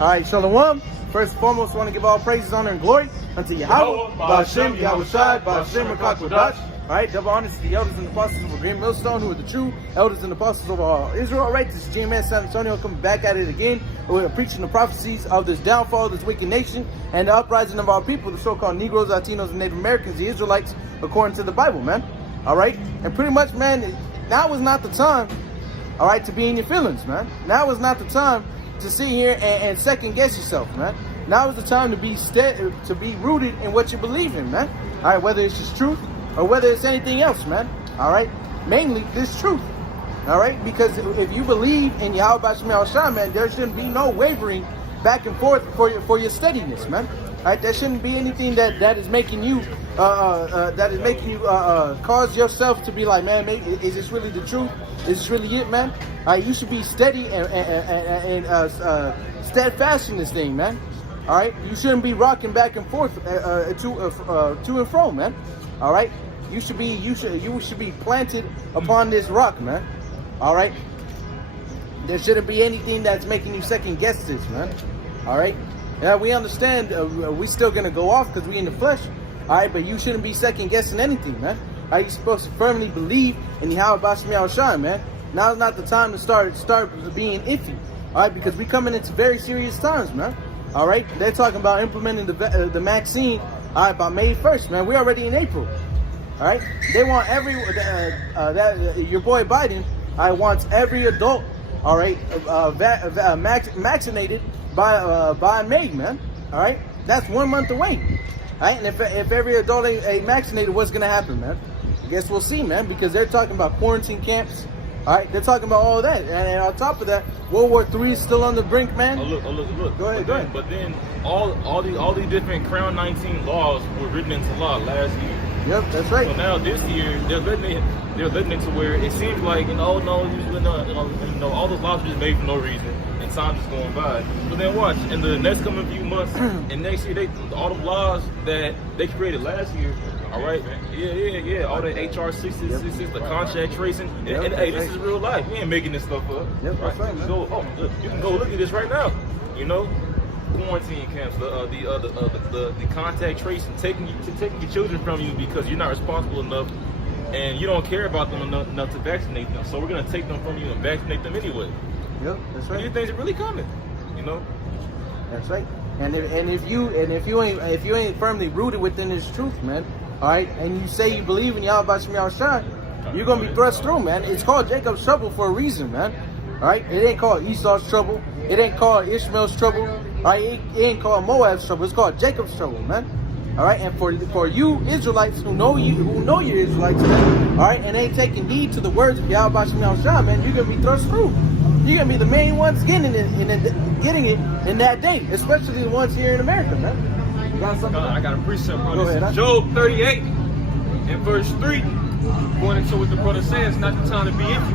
All right, Shalom. First and foremost, I want to give all praises, honor, and glory unto Yahweh, 𝐉𝐿, 𝐻𝐿, 𝐻𝐿, all right, double honors to the elders and apostles of Green Millstone, who are the true elders and apostles of all Israel. All right, this is J-Man San Antonio coming back at it again. We're preaching the prophecies of this downfall of this wicked nation and the uprising of our people, the so-called Negroes, Latinos, and Native Americans, the Israelites, according to the Bible, man. All right, and pretty much, man, now is not the time, all right, to be in your feelings, man. Now is not the time to sit here and second guess yourself, man. Now is the time to be rooted in what you believe in, man. All right, whether it's just truth or whether it's anything else, man. All right, mainly this truth. All right, because if you believe in Yahweh 𝐻𝐿, man, there shouldn't be no wavering back and forth for your steadiness, man. All right, there shouldn't be anything that is making you cause yourself to be like, man, maybe, is this really the truth? Is this really it, man? All right, you should be steady and steadfast in this thing, man. All right, you shouldn't be rocking back and forth to and fro, man. All right, you should be planted upon this rock, man. All right, there shouldn't be anything that's making you second guess this, man. All right, yeah, we understand. We still gonna go off because we in the flesh. All right, but you shouldn't be second guessing anything, man. All right, you're supposed to firmly believe in Yahweh 𝐻𝐿, man. Now's not the time to start being iffy. All right, because we coming into very serious times, man. All right, they're talking about implementing the vaccine, all right, by May 1st, man. We're already in April. All right, they want your boy Biden, wants every adult, all right, vaccinated by May, man. All right, that's 1 month away. All right, and if every adult ain't vaccinated, what's gonna happen, man? I guess we'll see, man, because they're talking about quarantine camps. All right, they're talking about all of that, and on top of that, World War III is still on the brink, man. Oh, look. Go ahead. But then all these different Crown 19 laws were written into law last year. Yep, that's right. So now this year they're letting it to where it seems like all those laws were just made for no reason, and time is going by. But then watch, in the next coming few months, and next year all the laws that they created last year. All right, yeah. All the HR 666, the contact tracing, and hey, this is real life. We ain't making this stuff up. Yep, that's right, man. You can go look at this right now. You know, quarantine camps, the contact tracing, taking your children from you because you're not responsible enough, and you don't care about them enough to vaccinate them. So we're gonna take them from you and vaccinate them anyway. Yep, that's right. These things are really coming. You know. That's right. And if you ain't firmly rooted within this truth, man. All right, and you say you believe in Yahweh 𝐻𝐿, you're gonna be thrust through, man. It's called Jacob's trouble for a reason, man. All right, it ain't called Esau's trouble. It ain't called Ishmael's trouble. All right, it ain't called Moab's trouble. It's called Jacob's trouble, man. All right, and for you Israelites who know you're Israelites, man. All right, and ain't taking heed to the words of Yahweh 𝐻𝐿, man. You're gonna be thrust through. You're gonna be the main ones getting it in that day, especially the ones here in America, man. I got a precept, bro. Go This ahead, is Job 38 and verse 3. Going into what the brother says, not the time to be empty.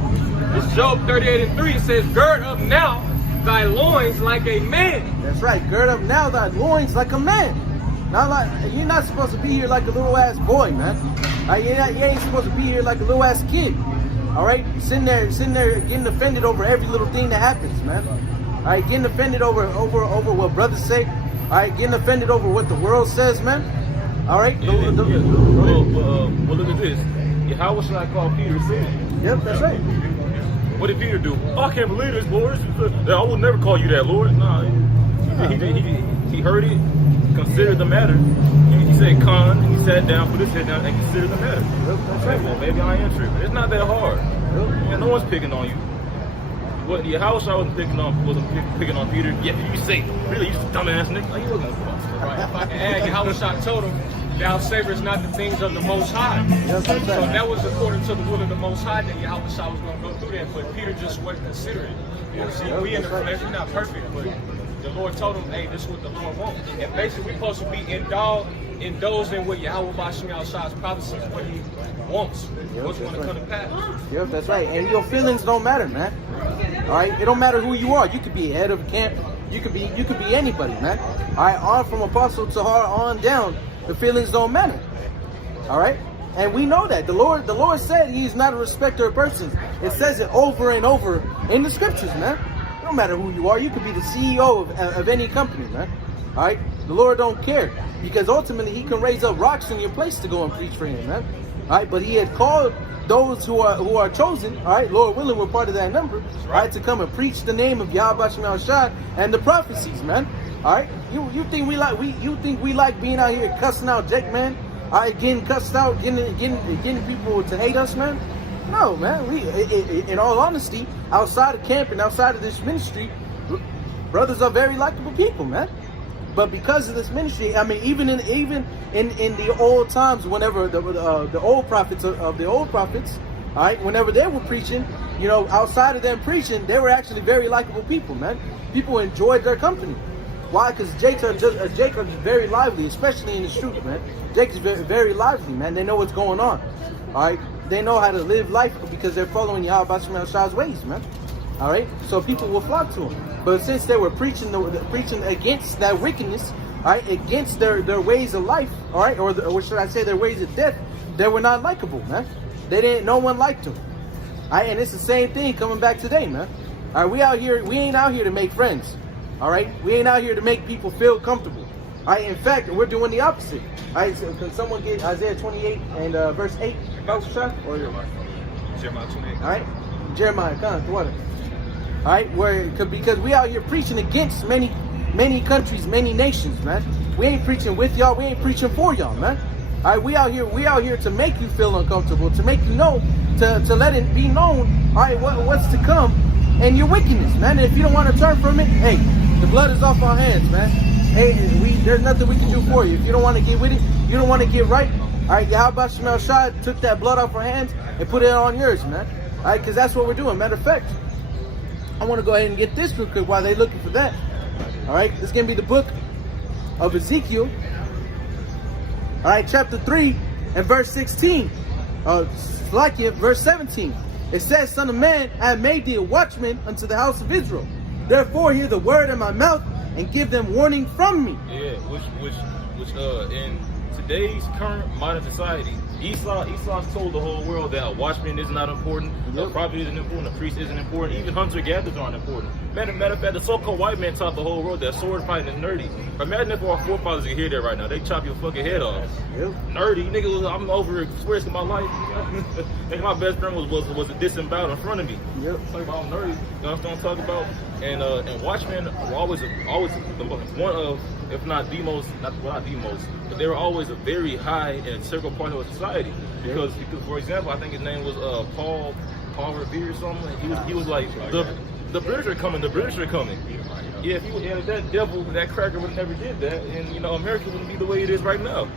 It's Job 38 and 3. It says, gird up now thy loins like a man. That's right. Gird up now thy loins like a man. Not like you're not supposed to be here like a little ass boy, man. You ain't supposed to be here like a little ass kid. All right, sitting there getting offended over every little thing that happens, man. All right, getting offended over what brothers say. All right, getting offended over what the world says, man. All right. Well, look at this. How should I call Peter sin? Yep, that's right. What did Peter do? Oh, I can't believe this, Lord. I will never call you that, Lord. Nah, he heard it, considered the matter. And he said, "Con," and he sat down, put his head down, and considered the matter. Yep, that's right. Well, maybe I am tripping. It's not that hard. Yep. Yeah, no one's picking on you. How I wasn't picking on Peter. Yeah, you say, really, you dumbass nigga. Like, you looking for? Right. If I can add, Yahweh told him, thou savorest not the things of the Most High. Yes, that's right. So that was according to the will of the Most High that Yahweh was going to go through that, but Peter just wasn't considering. You know, see, we in the flesh, we're not perfect, but the Lord told him, hey, this is what the Lord wants. And basically, we're supposed to be indulged in what Yahweh 𝐻𝐿's prophecies, what he wants, what's going to come to pass. Yep, that's right. And your feelings don't matter, man. All right, it don't matter who you are. You could be head of a camp. You could be anybody, man. All right, on from apostle to on down, the feelings don't matter. All right, and we know that the Lord said He's not a respecter of persons. It says it over and over in the scriptures, man. It don't don't matter who you are. You could be the CEO of any company, man. All right, the Lord don't care, because ultimately He can raise up rocks in your place to go and preach for Him, man. All right, but He had called those who are chosen. All right, Lord willing, we're part of that number. All right, to come and preach the name of 𝐉𝐄𝐄𝐿 and the prophecies, man. All right, you think we like being out here cussing out Jake, man? All right, getting cussed out, getting people to hate us, man? No, man. We, in all honesty, outside of camp and outside of this ministry, brothers are very likable people, man. But because of this ministry, I mean, even in the old times, whenever the old prophets of the old prophets, all right, whenever they were preaching, you know, outside of them preaching, they were actually very likable people, man. People enjoyed their company. Why? Because Jake are just very lively, especially in the street, man. Jake is very, very lively, man. They know what's going on. All right, they know how to live life because they're following 𝐉𝐄𝐿's ways, man. All right, so people will flock to him. But since they were preaching against that wickedness, all right, against their ways of life, all right, or should I say their ways of death, they were not likable, man. No one liked them. All right, and it's the same thing coming back today, man. All right, we ain't out here to make friends. All right, we ain't out here to make people feel comfortable. All right, in fact, we're doing the opposite. All right, so can someone get Isaiah 28 and verse 8, or Jeremiah 28. all right, Jeremiah, come on, what? All right, because we out here preaching against many countries, many nations, man. We ain't preaching with y'all. We ain't preaching for y'all, man. All right, we out here to make you feel uncomfortable, to make you know, to let it be known, all right, what's to come, and your wickedness, man. And if you don't want to turn from it, hey, the blood is off our hands, man. Hey, there's nothing we can do for you. If you don't want to get with it, you don't want to get right, all right, 𝐉𝐄𝐿 took that blood off our hands and put it on yours, man. All right, because that's what we're doing. Matter of fact, I want to go ahead and get this real quick while they're looking for that. All right, this is going to be the book of Ezekiel. All right, chapter 3 and verse 16. Verse 17. It says, Son of man, I have made thee a watchman unto the house of Israel. Therefore hear the word in my mouth and give them warning from me. Yeah, which in today's current modern society, Esau's told the whole world that a watchman is not important, a prophet isn't important, a priest isn't important, even hunter-gatherers aren't important. Matter of fact, the so-called white man taught the whole world that sword fighting is nerdy. Imagine if our forefathers could hear that right now. They chop your fucking head off. Yep. Nerdy, nigga, I'm over experiencing my life. Like my best friend was a disemboweled in front of me. Yep. Talking about nerdy, you know what I'm talking about? And watchmen were always one of, if not the most, not the most, but they were always a very high and integral part of society. Because for example, I think his name was Paul Revere or something. He was like, the British are coming, the British are coming. Yeah, if that devil, that cracker would have never did that, and you know, America wouldn't be the way it is right now.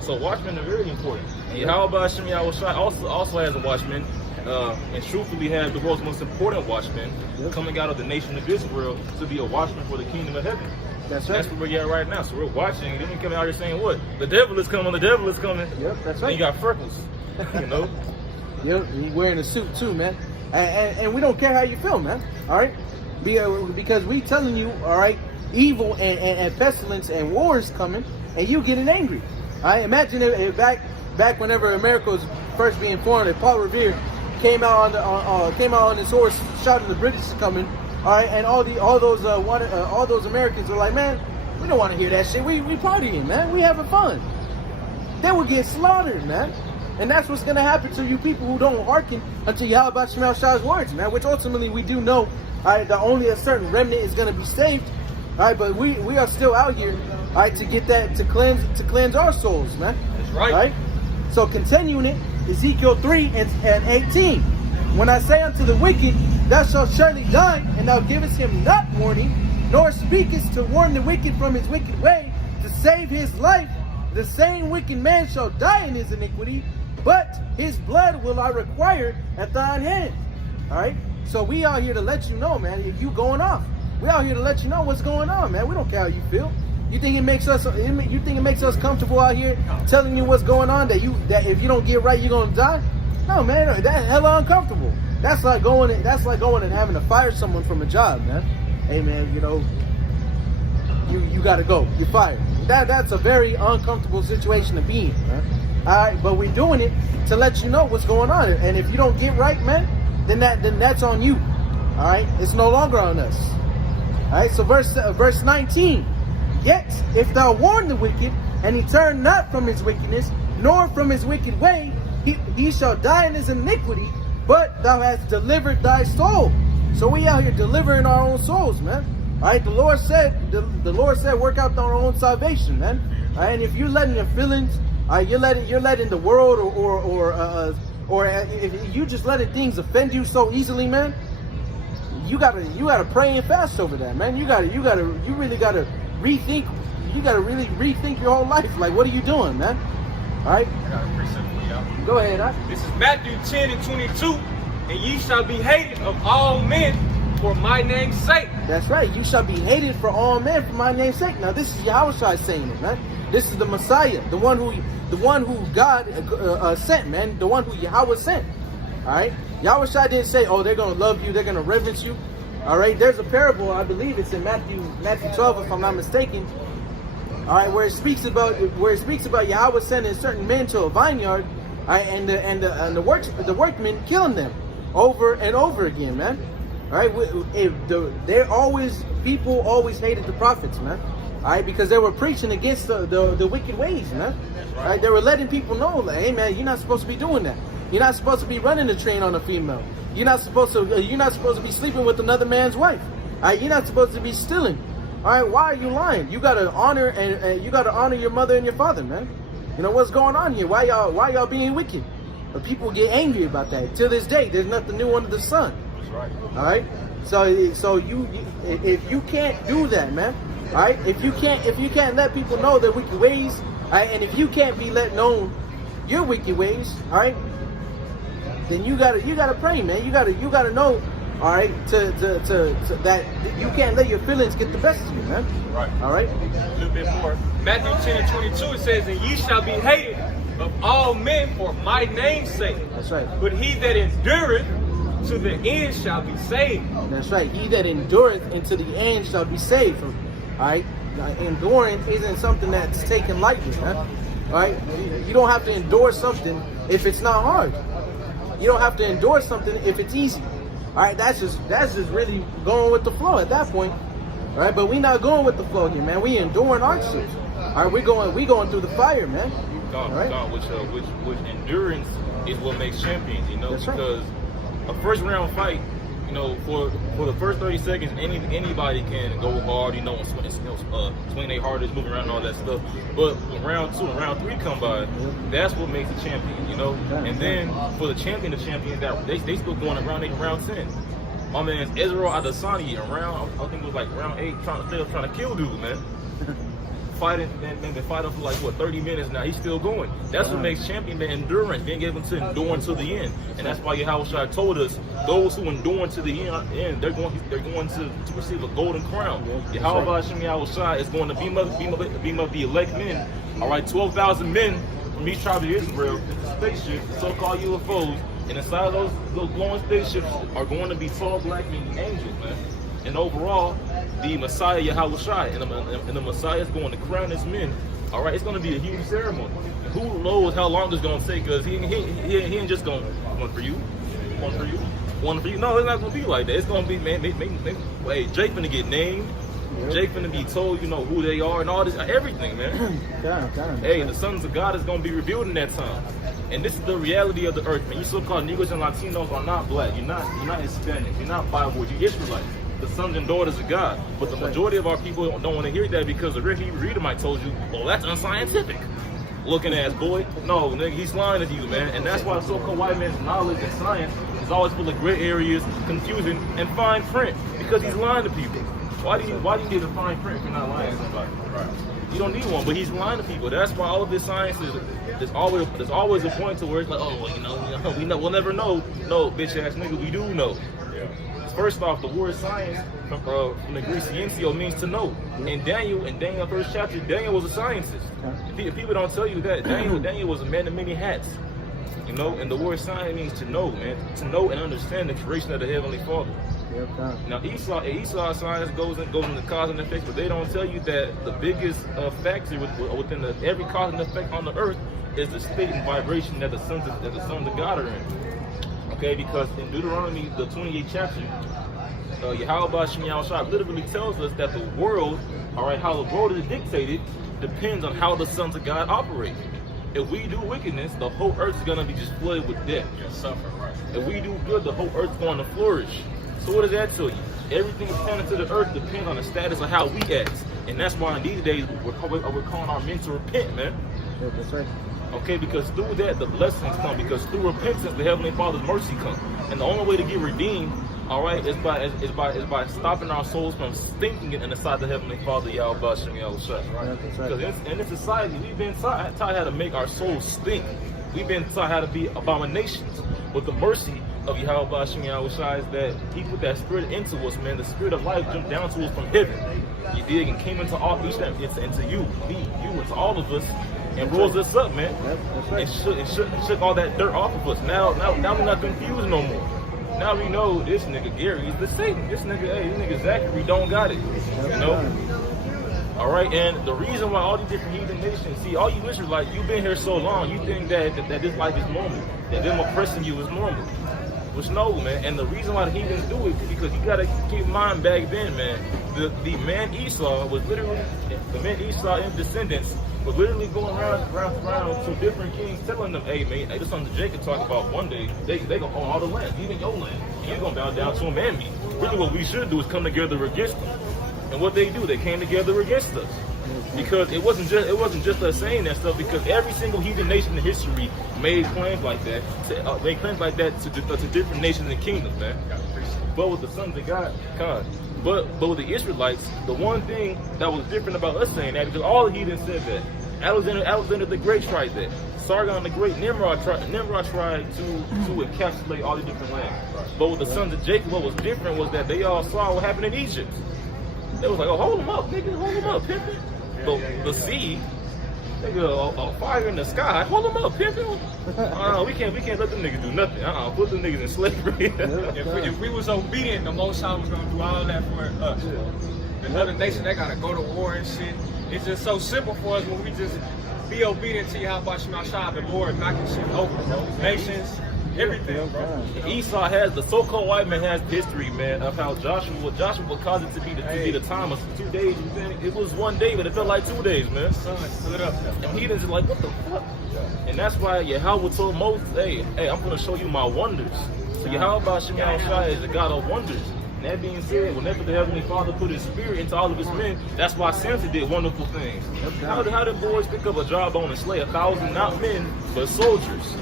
So watchmen are very important. And 𝐉𝐄𝐿 also has a watchman, and truthfully has the world's most important watchman coming out of the nation of Israel to be a watchman for the kingdom of heaven. That's right. That's where we're at right now. So we're watching, and then we come out here saying what? The devil is coming, the devil is coming. Yep, that's right. And you got freckles, you know? Yep, he's wearing a suit too, man. And we don't care how you feel, man. All right? Because we telling you, all right, evil and pestilence and war is coming, and you getting angry. All right? Imagine if back whenever America was first being formed, and Paul Revere came out on his horse, shouting the British is coming. All right, and all those Americans were like, man, we don't want to hear that shit. We partying, man. We having fun. They would get slaughtered, man. And that's what's gonna happen to you people who don't hearken unto 𝐉𝐄𝐿's words, man. Which ultimately we do know, all right, that only a certain remnant is gonna be saved. All right, but we are still out here, all right, to get that to cleanse our souls, man. That's right. All right. So continuing it, Ezekiel 3 and 18. When I say unto the wicked, thou shalt surely die, and thou givest him not warning, nor speakest to warn the wicked from his wicked way, to save his life, the same wicked man shall die in his iniquity, but his blood will I require at thine hand. All right. So we out here to let you know, man. If you going off, we out here to let you know what's going on, man. We don't care how you feel. You think it makes us comfortable out here telling you what's going on? That if you don't get right, you're gonna die? No, man. That's hella uncomfortable. That's like going and having to fire someone from a job, man. Hey, man, you know, you gotta go. You're fired. That's a very uncomfortable situation to be in, man. All right, but we're doing it to let you know what's going on. And if you don't get right, man, then that's on you. All right, it's no longer on us. All right, so verse 19. Yet if thou warn the wicked, and he turn not from his wickedness, nor from his wicked way, he shall die in his iniquity, but thou hast delivered thy soul. So we out here delivering our own souls, man. All right, the Lord said, work out our own salvation, man. All right, and if you're letting your feelings, you're letting the world or if you just letting things offend you so easily, man, you gotta pray and fast over that, man. You really gotta rethink. You gotta really rethink your whole life. Like, what are you doing, man? All right. I got a precept for y'all. Go ahead. This is Matthew 10:22, and ye shall be hated of all men for my name's sake. That's right. You shall be hated for all men for my name's sake. Now, this is Yahushua saying it, man. This is the Messiah, the one who God sent, man. The one who Yahweh sent. All right. Yahushua didn't say, oh, they're gonna love you, they're gonna reverence you. All right. There's a parable, I believe it's in Matthew 12, if I'm not mistaken. All right, where it speaks about Yahweh sending certain men to a vineyard, all right, and the workmen killing them over and over again, man. All right, people always hated the prophets, man. All right, because they were preaching against the wicked ways, man. All right, they were letting people know, like, hey, man, you're not supposed to be doing that. You're not supposed to be running the train on a female. You're not supposed to be sleeping with another man's wife. All right, you're not supposed to be stealing. All right, why are you lying? You gotta honor and you gotta honor your mother and your father, man. You know what's going on here? Why y'all being wicked? But people get angry about that. To this day, there's nothing new under the sun. That's right. All right. So you if you can't do that, man. All right. If you can't let people know their wicked ways, all right, and if you can't be let known your wicked ways, all right, then you gotta pray, man. You gotta know. All right, to that you can't let your feelings get the best of you, man. Right. All right. A little bit more. Matthew 10:22, it says, and ye shall be hated of all men for my name's sake. That's right. But he that endureth to the end shall be saved. That's right. He that endureth into the end shall be saved. All right. Enduring isn't something that's taken lightly, man. All right. You don't have to endure something if it's not hard. You don't have to endure something if it's easy. All right, that's just really going with the flow at that point. All right, but we not going with the flow here, man. We enduring hardships. All right, we going through the fire, man. God, right? God, which endurance is what makes champions, you know, That's because a first round fight, you know, for the first 30 seconds, anybody can go hard, you know, swing their hardest, move around and all that stuff. But when round 2 and round 3 come by, that's what makes the champion, you know. And then for the champions, that they still going around round 10. My man Israel Adesanya around, I think it was like round 8, trying to kill dude, man. Fighting, man, been fighting for like 30 minutes now. He's still going. That's what makes champion, the endurance, being able to endure until the end. And that's why Yahweh told us those who endure to the end, they're going to receive a golden crown. Yahweh is going to beam up the elect men. All right, 12,000 men from each tribe of Israel, spaceships, so-called UFOs, and inside those glowing spaceships are going to be tall black men, angels, man. And overall, the Messiah Yahushua and the Messiah is going to crown his men. All right, it's going to be a huge ceremony. And who knows how long it's going to take? Because he ain't just going one for you, one for you, one for you. No, it's not going to be like that. It's going to be, man. Hey, Jake finna get named. Jake finna be told, you know, who they are and all this, everything, man. Hey, the sons of God is going to be revealed in that time. And this is the reality of the earth, man. You so-called Negroes and Latinos are not black. You're not Hispanic. You're not Bible. You're Israelites. The sons and daughters of God. But the majority of our people don't want to hear that because the real Hebrew reader might told you, oh, that's unscientific. Looking ass boy. No, nigga, he's lying to you, man. And that's why so-called white man's knowledge and science is always full of gray areas, confusion, and fine print. Because he's lying to people. Why do you need a fine print if you're not lying to somebody? Right. You don't need one, but he's lying to people. That's why all of this science there's always a point to where it's like, oh, well, we'll never know. No, bitch ass nigga, we do know. First off, the word science from the Greek scientio means to know. And Daniel first chapter, Daniel was a scientist. If people don't tell you that, Daniel was a man of many hats. You know, and the word science means to know, man. To know and understand the creation of the Heavenly Father. Now Esau science goes into cause and effects, but they don't tell you that the biggest factor within every cause and effect on the earth is the state and vibration that the sons of God are in. Okay, because in Deuteronomy, the 28th chapter, 𝐤𝐄𝐅𝐿 literally tells us that the world, all right, how the world is dictated depends on how the sons of God operate. If we do wickedness, the whole earth is going to be just flooded with death. If we do good, the whole earth is going to flourish. So what does that tell you? Everything planted to the earth depends on the status of how we act. And that's why in these days we're calling our men to repent, man. Yeah, that's right. Okay, because through that the blessings come. Because through repentance the Heavenly Father's mercy comes. And the only way to get redeemed, all right, is by stopping our souls from stinking in the sight of the Heavenly Father, 𝐤𝐿. Right? Because in this society we've been taught how to make our souls stink. We've been taught how to be abominations. But the mercy of 𝐤𝐿 is that He put that spirit into us, man. The spirit of life jumped down to us from heaven. You dig, and came into all into you, me, you, into all of us, and rose us up, man. That's right. And shook all that dirt off of us. Now we're not confused no more. Now we know this nigga Gary is the Satan. This nigga Zachary don't got it. You know? All right, and the reason why all these different heathen nations, see, all you Israelites, you've been here so long, you think that this life is normal, that them oppressing you is normal. Which no, man. And the reason why the heathens do it is because you gotta keep in mind back then, man, the man Esau was literally, the man Esau and descendants were literally going around to different kings telling them, hey man, hey, this is something Jacob talked about one day, they gonna own all the land, even your land. You're gonna bow down to them and me. Really what we should do is come together against them. And what they do, they came together against us. Because it wasn't just us saying that stuff, because every single heathen nation in history made claims like that, to different nations and kingdoms, man. But with the sons of God, but with the Israelites, the one thing that was different about us saying that, because all the heathens said that. Alexander the Great tried that. Sargon the Great, Nimrod tried to encapsulate all the different lands. But with the sons of Jacob, what was different was that they all saw what happened in Egypt. They was like, oh, hold them up, nigga, hold them up, pimpin'. The sea, nigga, a fire in the sky, hold them up, pimpin'. We can't let them niggas do nothing. Put them niggas in slavery. If we was obedient, the Most High was gonna do all that for us. Another nation, they gotta go to war and shit. It's just so simple for us when we just be obedient to 𝐤𝐿, the Lord knocking shit over, bro. Nations, everything, bro. Esau has, the so-called white man has history, man, of how Joshua caused it to be the time of 2 days. It was 1 day, but it felt like 2 days, man. Sun stood up. And heathens are like, what the fuck? And that's why Yahweh told Moses, hey, I'm gonna show you my wonders. So 𝐤𝐿 is the God of wonders. And that being said, whenever the Heavenly Father put His Spirit into all of His men, that's why Samson did wonderful things. How did boys pick up a jawbone and slay 1,000, not men, but soldiers?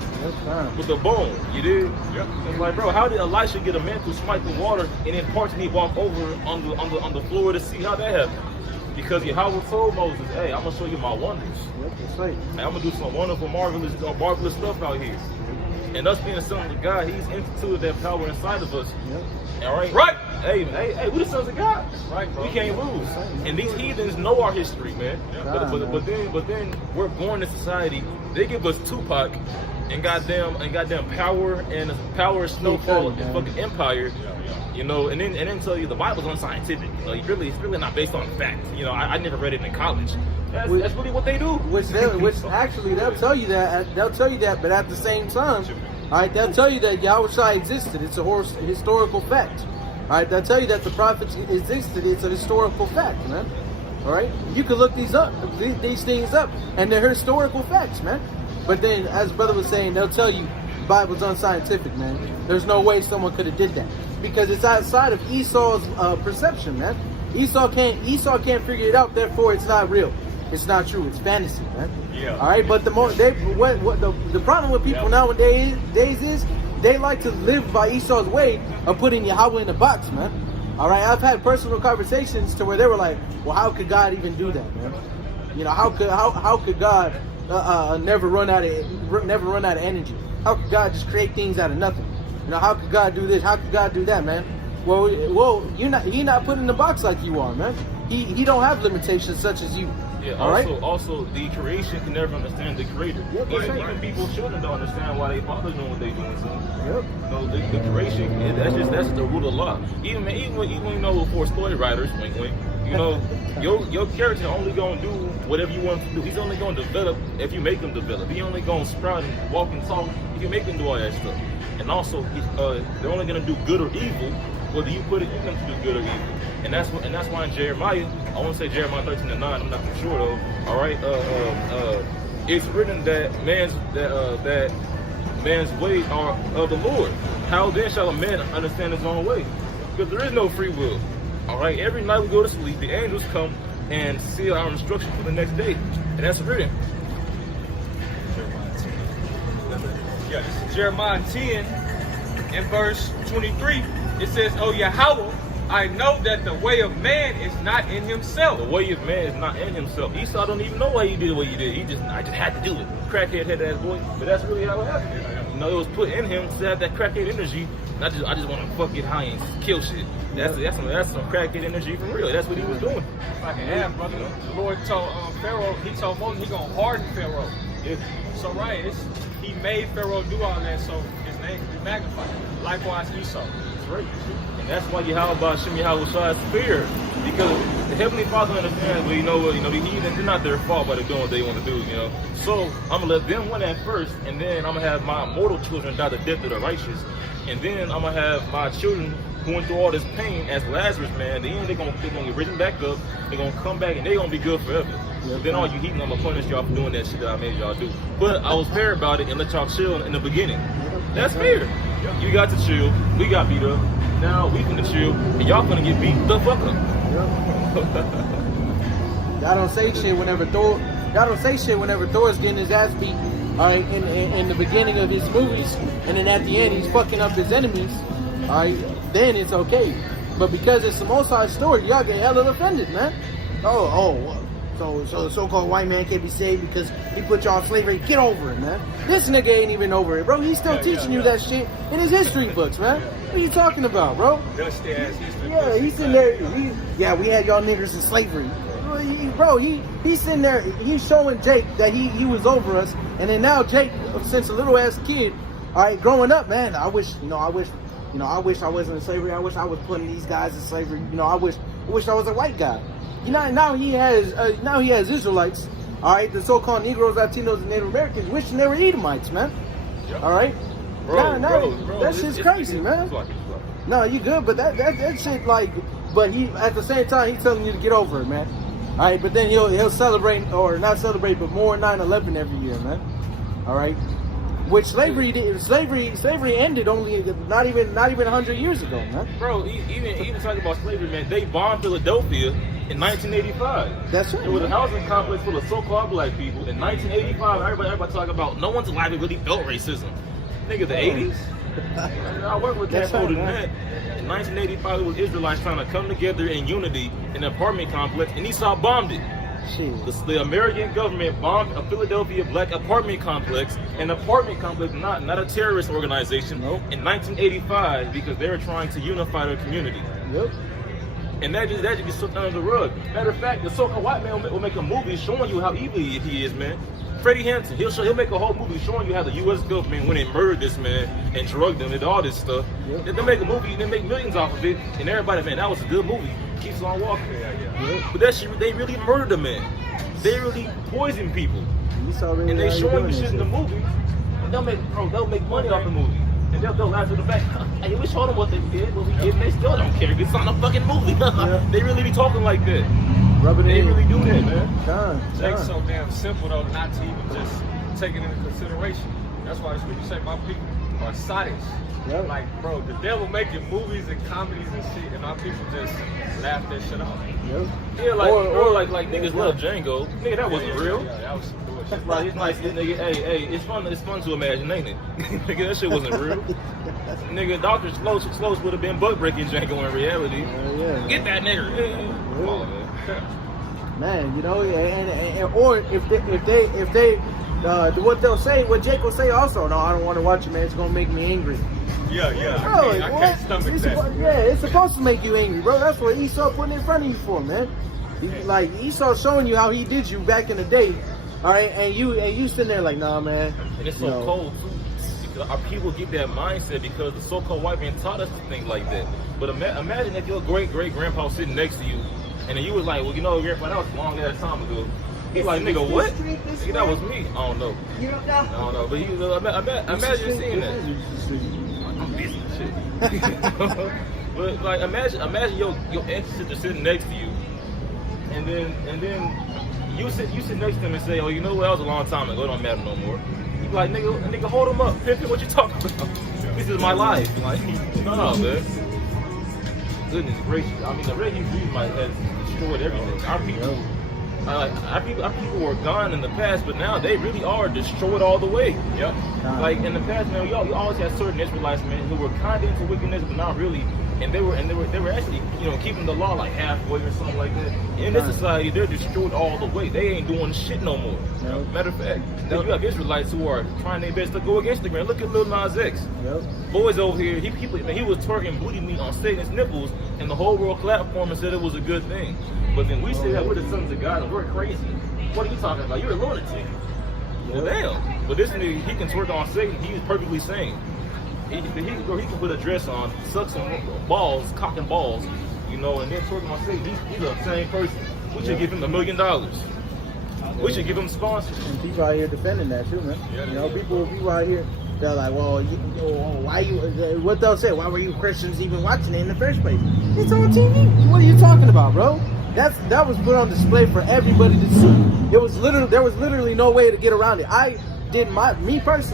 With a bone, you did? Yep. It's like, bro, how did Elisha get a man to smite the water and then partially walk over on the floor to see how that happened? Because Yahweh told Moses, hey, I'm gonna show you my wonders. That's right. And I'm gonna do some wonderful, marvelous stuff out here. And us being the sons of God, He's instituted that power inside of us. Yep. All right? Right! Hey, we the sons of God. Right, bro. We can't lose. And these heathens know our history, man. But then we're born in society. They give us Tupac and goddamn power, snowfall, and fucking empire. You know, and then tell you the Bible's unscientific. It's really not based on facts. You know, I never read it in college. That's really what they do. Which actually they'll tell you that, but at the same time, all right, they'll tell you that Yahweh existed. It's a historical fact. All right, they'll tell you that the prophets existed. It's a historical fact, man. All right, you can look these things up, and they're historical facts, man. But then, as brother was saying, they'll tell you the Bible's unscientific, man. There's no way someone could have did that because it's outside of Esau's perception, man. Esau can't figure it out. Therefore, it's not real. It's not true. It's fantasy, man. Yeah. All right, but the problem with people nowadays is they like to live by Esau's way of putting Yahweh in a box, man. All right, I've had personal conversations to where they were like, "Well, how could God even do that, man? You know, how could God never run out of energy? How could God just create things out of nothing? You know, how could God do this? How could God do that, man? Well, you're not put in the box like you are, man. he don't have limitations such as you. Yeah, All right? also, the creation can never understand the creator. Yep, Even people's children don't understand why they fathers doing what they doing. So, Yep. you know, the creation, that's the rule of law. Even you know, for story writers, you know, your character only gonna do whatever you want him to do. He's only gonna develop if you make him develop. He only gonna sprout and walk and talk if you make him do all that stuff. And also, they're only gonna do good or evil whether you put it in them to do good or evil. And that's why in Jeremiah, I want to say Jeremiah 13:9, I'm not too sure though. All right, it's written that man's ways are of the Lord. How then shall a man understand his own way? Because there is no free will. All right, every night we go to sleep, the angels come and seal our instructions for the next day, and that's written. Yeah, this is Jeremiah 10 and verse 23. It says, "Oh Yahweh, I know that the way of man is not in himself." The way of man is not in himself. Esau don't even know why he did what he did. I just had to do it. Crackhead head ass boy. But that's really how it happened. You know, it was put in him to have that crackhead energy. And I just want to fuck get high and kill shit. That's some crackhead energy for real. That's what he was doing. If I can add, brother, the Lord told Pharaoh, he told Moses he gonna harden Pharaoh. Yeah. So right, he made Pharaoh do all that so his name could be magnified. Likewise Esau. That's right. And that's why 𝐤𝐄𝐄𝐿 is fear. Because the Heavenly Father understands, well, you know, the heathen, they're not their fault, but they're doing what they want to do, you know. So I'm gonna let them win at first, and then I'm gonna have my mortal children die the death of the righteous, and then I'm gonna have my children who went through all this pain as Lazarus, man. Then they're gonna get risen back up. They're gonna come back, and they're gonna be good forever. Yep. Then all you heathen, I'm gonna punish y'all for doing that shit that I made y'all do. But I was fair about it and let y'all chill in the beginning. That's fair. You got to chill. We got beat up. Now we finna chill, and y'all finna get beat the fuck up. Y'all don't say shit whenever Thor's getting his ass beat. All right, in the beginning of his movies, and then at the end he's fucking up his enemies. All right, then it's okay. But because it's the Most High story, y'all get hella offended, man. So the so-called white man can't be saved because he put y'all in slavery. Get over it, man. This nigga ain't even over it, bro. He's still teaching you that shit in his history books, man. What are you talking about, bro? Dusty ass history. Yeah, he's in there. We had y'all niggers in slavery. He's sitting there. He's showing Jake that he was over us, and then now Jake, since a little ass kid, all right, growing up, man. I wish I wasn't in slavery. I wish I was putting these guys in slavery. You know, I wish I was a white guy. You know, now he has Israelites, all right, the so-called Negroes, Latinos, and Native Americans wishing they were Edomites, man. Yep. All right, bro, that shit's crazy, man. No, you good, but that shit but he at the same time he's telling you to get over it, man. All right, but then he'll celebrate or not celebrate, but more 9/11 every year, man. All right, which slavery ended only not even 100 years ago, man. Bro, even talking about slavery, man, they bombed Philadelphia in 1985. That's right. It was a housing complex full of so-called black people. In 1985, everybody talking about no one's alive who really felt racism. Nigga, the 80s? I worked with that older than that. In 1985, it was Israelites trying to come together in unity in an apartment complex, and Esau bombed it. The American government bombed a Philadelphia black apartment complex, not a terrorist organization, in 1985 because they were trying to unify their community. Yep. And that just gets swept under the rug. Matter of fact, the so-called white man will make a movie showing you how evil he is, man. Freddie Hampton, he'll make a whole movie showing you how the U.S. government went and murdered this man and drugged him and all this stuff. Yep. They make a movie and they make millions off of it, and everybody, man, that was a good movie. Keeps on walking. Yep. But that shit, they really murdered the man. They really poison people. And they showing you shit in the movie. They'll make money off the movie. And they'll laugh to the back. Hey, we showed them what they did, what we did, and they still don't care. It's on a fucking movie. They really be talking like that. They really do that, man. Jake's so damn simple though, not to even just take it into consideration. That's why the scripture say my people are sadists. Yep. Like, bro, the devil making movies and comedies and shit, and our people just laugh that shit off. Yep. Yeah, like niggas love Django. Nigga, that wasn't real. Yeah, that was some bullshit. Right, it's nice, nigga. Hey, it's fun to imagine, ain't it? Nigga, that shit wasn't real. Nigga, Dr. Slows would have been butt breaking Django in reality. Yeah. Get that nigga. Yeah. Come on, man. Man, you know, or if they what they'll say, what Jake will say also, no, I don't want to watch it, man. It's gonna make me angry. Yeah. Bro, I can't stomach that. Yeah, it's supposed to make you angry, bro. That's what Esau putting in front of you for, man. Like Esau showing you how he did you back in the day, all right, and you sitting there like, nah, man. And it's so cold too. Because our people get that mindset because the so-called white man taught us to think like that. But imagine if your great-great-grandpa sitting next to you, and then you was like, well, you know, grandpa, that was a long ass time ago. He's like, nigga, what? Nigga, that was me. I don't know. I don't know. But imagine seeing that. I'm busy and shit. But like, imagine your ancestor sitting next to you, and then you sit next to him and say, oh, you know what? That was a long time ago. It don't matter no more. You be like, nigga, hold him up. Pimpin', what you talking about? This is my life. Like, no, man. Goodness gracious. I mean, the Red Hebrews has destroyed everything. Our people were gone in the past, but now they really are destroyed all the way. Yep. Like in the past, man, you always had certain Israelites, man, who were kind of into wickedness, but not really. And they were actually, you know, keeping the law like halfway or something like that. In this society, they're destroyed all the way. They ain't doing shit no more. Yep. Matter of fact, you have Israelites who are trying their best to go against the grain. Look at Lil Nas X. Yep. Boys over here, he was twerking booty meat on Satan's nipples, and the whole world clapped for him and said it was a good thing. But then we say that we're the sons of God and we're crazy. What are you talking about? You're a lunatic. Well, damn. But this nigga, he can twerk on Satan. He is perfectly sane. He can put a dress on, suck some balls, cock and balls, you know, and then twerk on Satan. He's the same person. We should give him $1 million. We should give him sponsors. And people out here defending that too, man. Yeah, you know, people out here, they're like, well, what they'll say, why were you Christians even watching it in the first place? It's on TV. What are you talking about, bro? That was put on display for everybody to see. There was literally no way to get around it. I did my best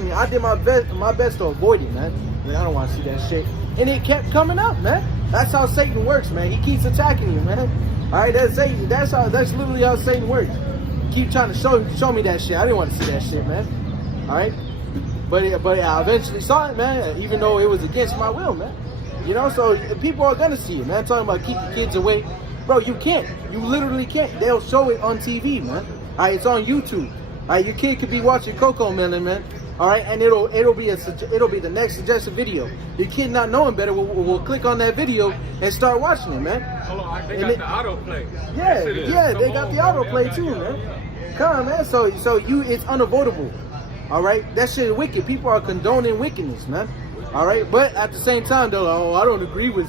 to avoid it, man. I mean, I don't want to see that shit. And it kept coming up, man. That's how Satan works, man. He keeps attacking you, man. All right, that's Satan. That's literally how Satan works. Keep trying to show me that shit. I didn't want to see that shit, man. All right, but I eventually saw it, man. Even though it was against my will, man. You know, so people are gonna see it, man. Talking about keep the kids away, bro. You can't. You literally can't. They'll show it on TV, man. All right, it's on YouTube. All right, your kid could be watching Coco Melon, man. All right, and it'll be the next suggested video. Your kid not knowing better will click on that video and start watching it, man. Hold on, they got the autoplay. Yeah, they got the autoplay too, man. Come on, man. So it's unavoidable. All right, that shit is wicked. People are condoning wickedness, man. All right, but at the same time, they're like, oh, I don't agree with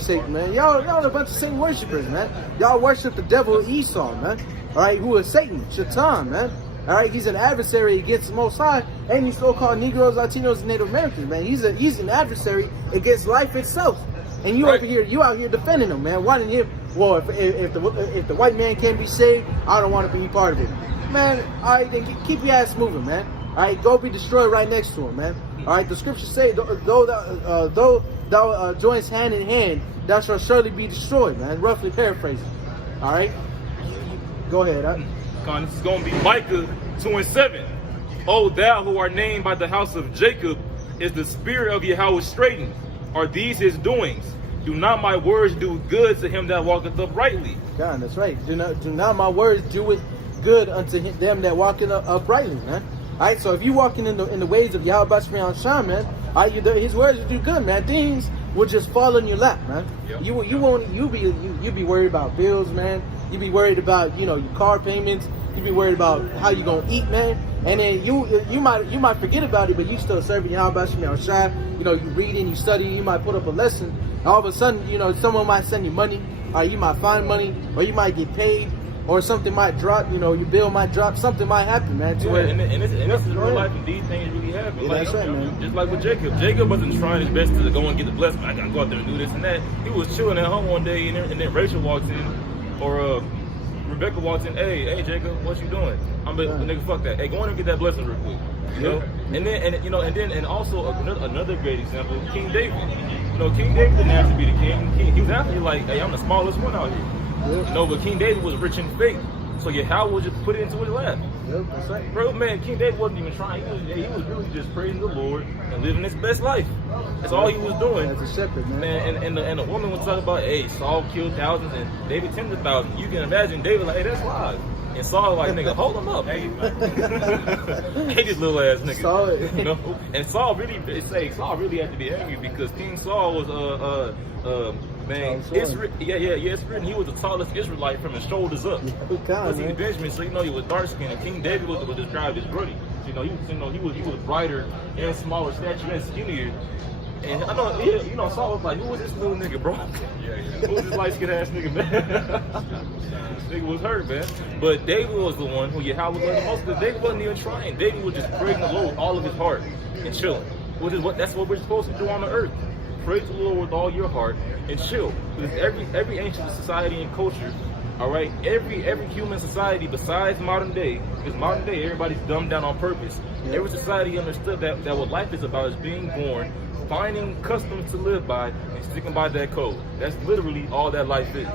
Satan, man. Y'all a bunch of Satan worshipers, man. Y'all worship the devil Esau, man. All right, who is Satan, Shaitan, man. All right, he's an adversary against the Most High, and these so-called Negroes, Latinos, and Native Americans, man. He's an adversary against life itself, and you out here defending him, man. Wanting him, well, if the white man can't be saved, I don't want to be part of it, man. All right, then keep your ass moving, man. All right, go be destroyed right next to him, man. All right, the scriptures say, though thou joinest hand in hand, thou shalt surely be destroyed, man. Roughly paraphrasing. All right, go ahead. This is going to be Micah 2:7. O thou who art named by the house of Jacob, is the spirit of Yahweh straitened? Are these his doings? Do not my words do good to him that walketh uprightly? God, that's right. Do not my words do it good unto them that walketh uprightly, man. All right, so if you walking in the ways of Yahweh Sham, man, his words will do good, man. Things will just fall in your lap, man. Yep. You be worried about bills, man. You be worried about, you know, your car payments. You be worried about how you gonna eat, man. And then you might forget about it, but you still serving Yahweh Sham. You know, you reading, you studying. You might put up a lesson. All of a sudden, you know, someone might send you money, or you might find money, or you might get paid, or something might drop. You know, your bill might drop. Something might happen, man. And this is real life, and these things really happen. Yeah, that's right, man. Just like with Jacob. Jacob wasn't trying his best to go and get the blessing. I gotta go out there and do this and that. He was chilling at home one day, and then Rachel walks in, or Rebecca walks in. Hey, Jacob, what you doing? I'm like, nigga, fuck that. Hey, go on and get that blessing real quick. You know, and also another great example, King David. You know, King David didn't have to be the king. He was actually like, hey, I'm the smallest one out here. Yep. You know, but King David was rich in faith, so Yahweh just put it into his lap. Yep, that's right. Bro, man, King David wasn't even trying. He was really just praising the Lord and living his best life. That's all he was doing. As a shepherd, man. And the woman was talking about, hey, Saul killed thousands and David tens of thousands. You can imagine David like, hey, that's lies. And Saul like, nigga, hold him up. Hey, hey, this little ass nigga. Saul. You know? And Saul really had to be angry because King Saul was man, it's written he was the tallest Israelite from his shoulders up. Because he was Benjamin, so you know he was dark skinned. And King David was described as ruddy. So, he was brighter and smaller stature and skinnier. And I know, Saul was like, who was this little nigga, bro? Who was this light-skinned ass nigga, man? This nigga was hurt, man. But David was the one who Yahweh was the most, because David wasn't even trying. David was just praising the Lord with all of his heart and chilling. That's what we're supposed to do on the earth. Praise the Lord with all your heart and chill. Because every ancient society and culture, all right, every human society besides modern day, because modern day everybody's dumbed down on purpose. Every society understood that what life is about is being born, finding customs to live by, and sticking by that code. That's literally all that life is.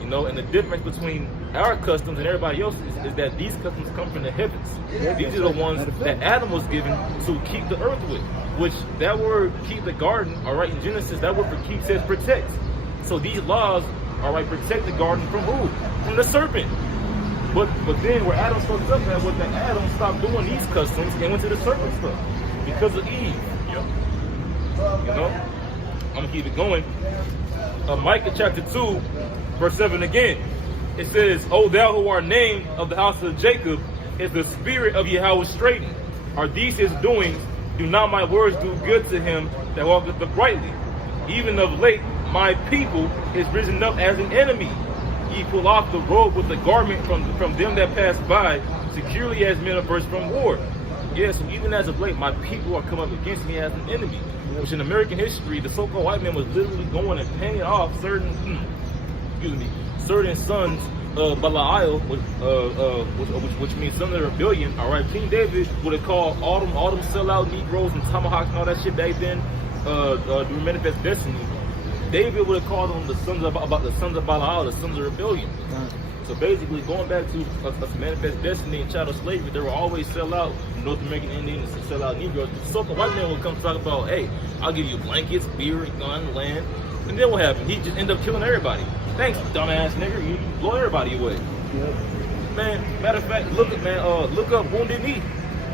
You know, and the difference between our customs and everybody else's is that these customs come from the heavens. These are the ones that Adam was given to keep the earth with. Which that word, keep the garden, all right, in Genesis, that word for keep says protect. So these laws, all right, protect the garden from who? From the serpent. But then where Adam fucked up at was that Adam stopped doing these customs and went to the serpent stuff because of Eve. You know, I'm gonna keep it going. Micah chapter 2, verse 7 again. It says, "O thou who art named of the house of Jacob, is the spirit of Yahweh straitened? Are these his doings? Do not my words do good to him that walketh uprightly? Even of late my people is risen up as an enemy. Ye pull off the robe with the garment from them that pass by, securely as men averse from war." Yeah, so even as of late, my people are coming up against me as an enemy. Which in American history, the so-called white man was literally going and paying off certain sons of Belial, which means son of the rebellion. All right, King David would have called all them sellout Negroes and tomahawks and all that shit back then to manifest destiny. David would have called them the sons of Belial, the sons of rebellion. So basically, going back to us manifest destiny and chattel slavery, there will always sell out North American Indians and sell out Negroes. The so-called white man will come talk about, hey, I'll give you blankets, beer, gun, land. And then what happened? He just ended up killing everybody. Thanks, dumbass nigger. You blow everybody away. Yep. Man, matter of fact, look up Wounded Knee.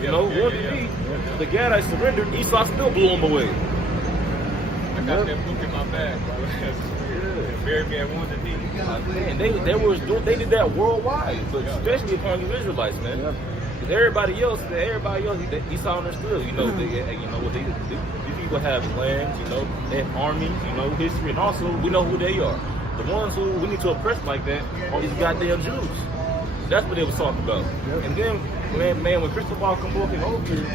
You know, Wounded Knee. The guy that surrendered, Esau still blew him away. I got that book in my bag, bro. Buried me at Wounded Knee. Man, they did that worldwide, but especially upon you Israelites, man. Yeah. Because everybody else, Esau understood. You know, these people have lands, you know, they have armies, you know, history, and also we know who they are. The ones who we need to oppress like that are these goddamn Jews. That's what they was talking about. Yep. And then, man, when Cristobal Colon came over here,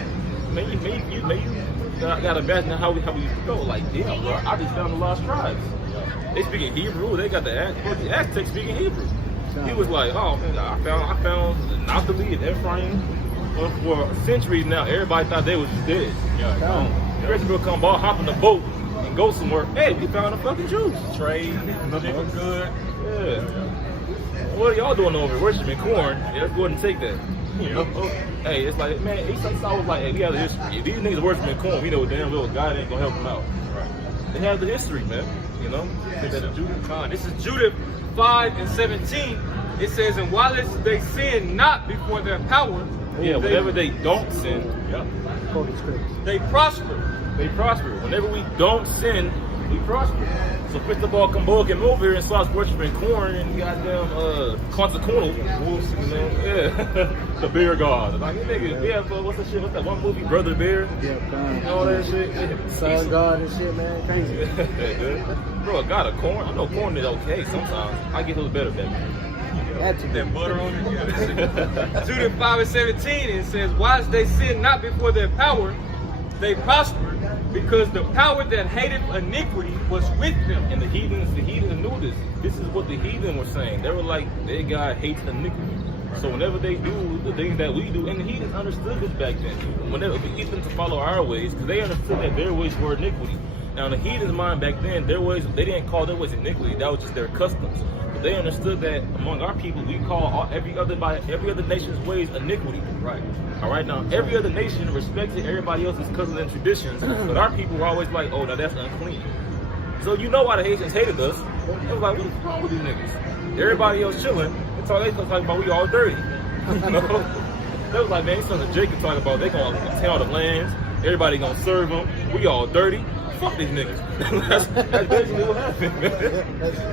you gotta imagine how we used to go. Like, damn, bro, I just found the lost tribes. They speak in Hebrew. They got the Aztecs speaking Hebrew. He was like, oh man, I found Naphtali and Ephraim for centuries now. Everybody thought they was dead. Christopher come by, hop in the boat and go somewhere. Hey, we found the fucking Jews. Trade, living good. Yeah. What are y'all doing over here? Worshiping corn? Yeah, let's go ahead and take that. You know? Hey, it's like, man, Esau was like, hey, we have the history. If these niggas worshiping corn, we know damn well God ain't gonna help them out. Right. They have the history, man. You know? This is Judith 5:17. It says, "And while they sin not before their power," whenever they don't sin, they prosper. They prosper. Whenever we don't sin, we prosper. So Cristobal Colon came over here and starts worshiping corn and goddamn Quantacuno, the bear god. Like, nigga, what's that shit? What's that one movie, Brother Bear? Yeah, all that shit. Sun God and shit, man. Crazy. Bro, a god of corn. I know corn is okay sometimes. I get those better, baby. That butter on it. Judith 5:17, it says, "Whilst they sin not before their power, they prospered, because the power that hated iniquity was with them." And the heathens knew this. This is what the heathen were saying. They were like, their God hates iniquity. So whenever they do the things that we do, and the heathens understood this back then. Whenever we get them to follow our ways, because they understood that their ways were iniquity. Now in the heathen's mind back then, their ways, they didn't call their ways iniquity. That was just their customs. But they understood that among our people, we call every other nation's ways iniquity. Right. All right. Now every other nation respected everybody else's customs and traditions, but our people were always like, oh, now that's unclean. So you know why the Haitians hated us? It was like, what's wrong with these niggas? Everybody else chilling, That's all they talk about. We all dirty. You know? They was like, man, these sons of Jacob talking about they gonna obtain all the lands. Everybody gonna serve them. We all dirty. Fuck these niggas. that's basically what happened, man.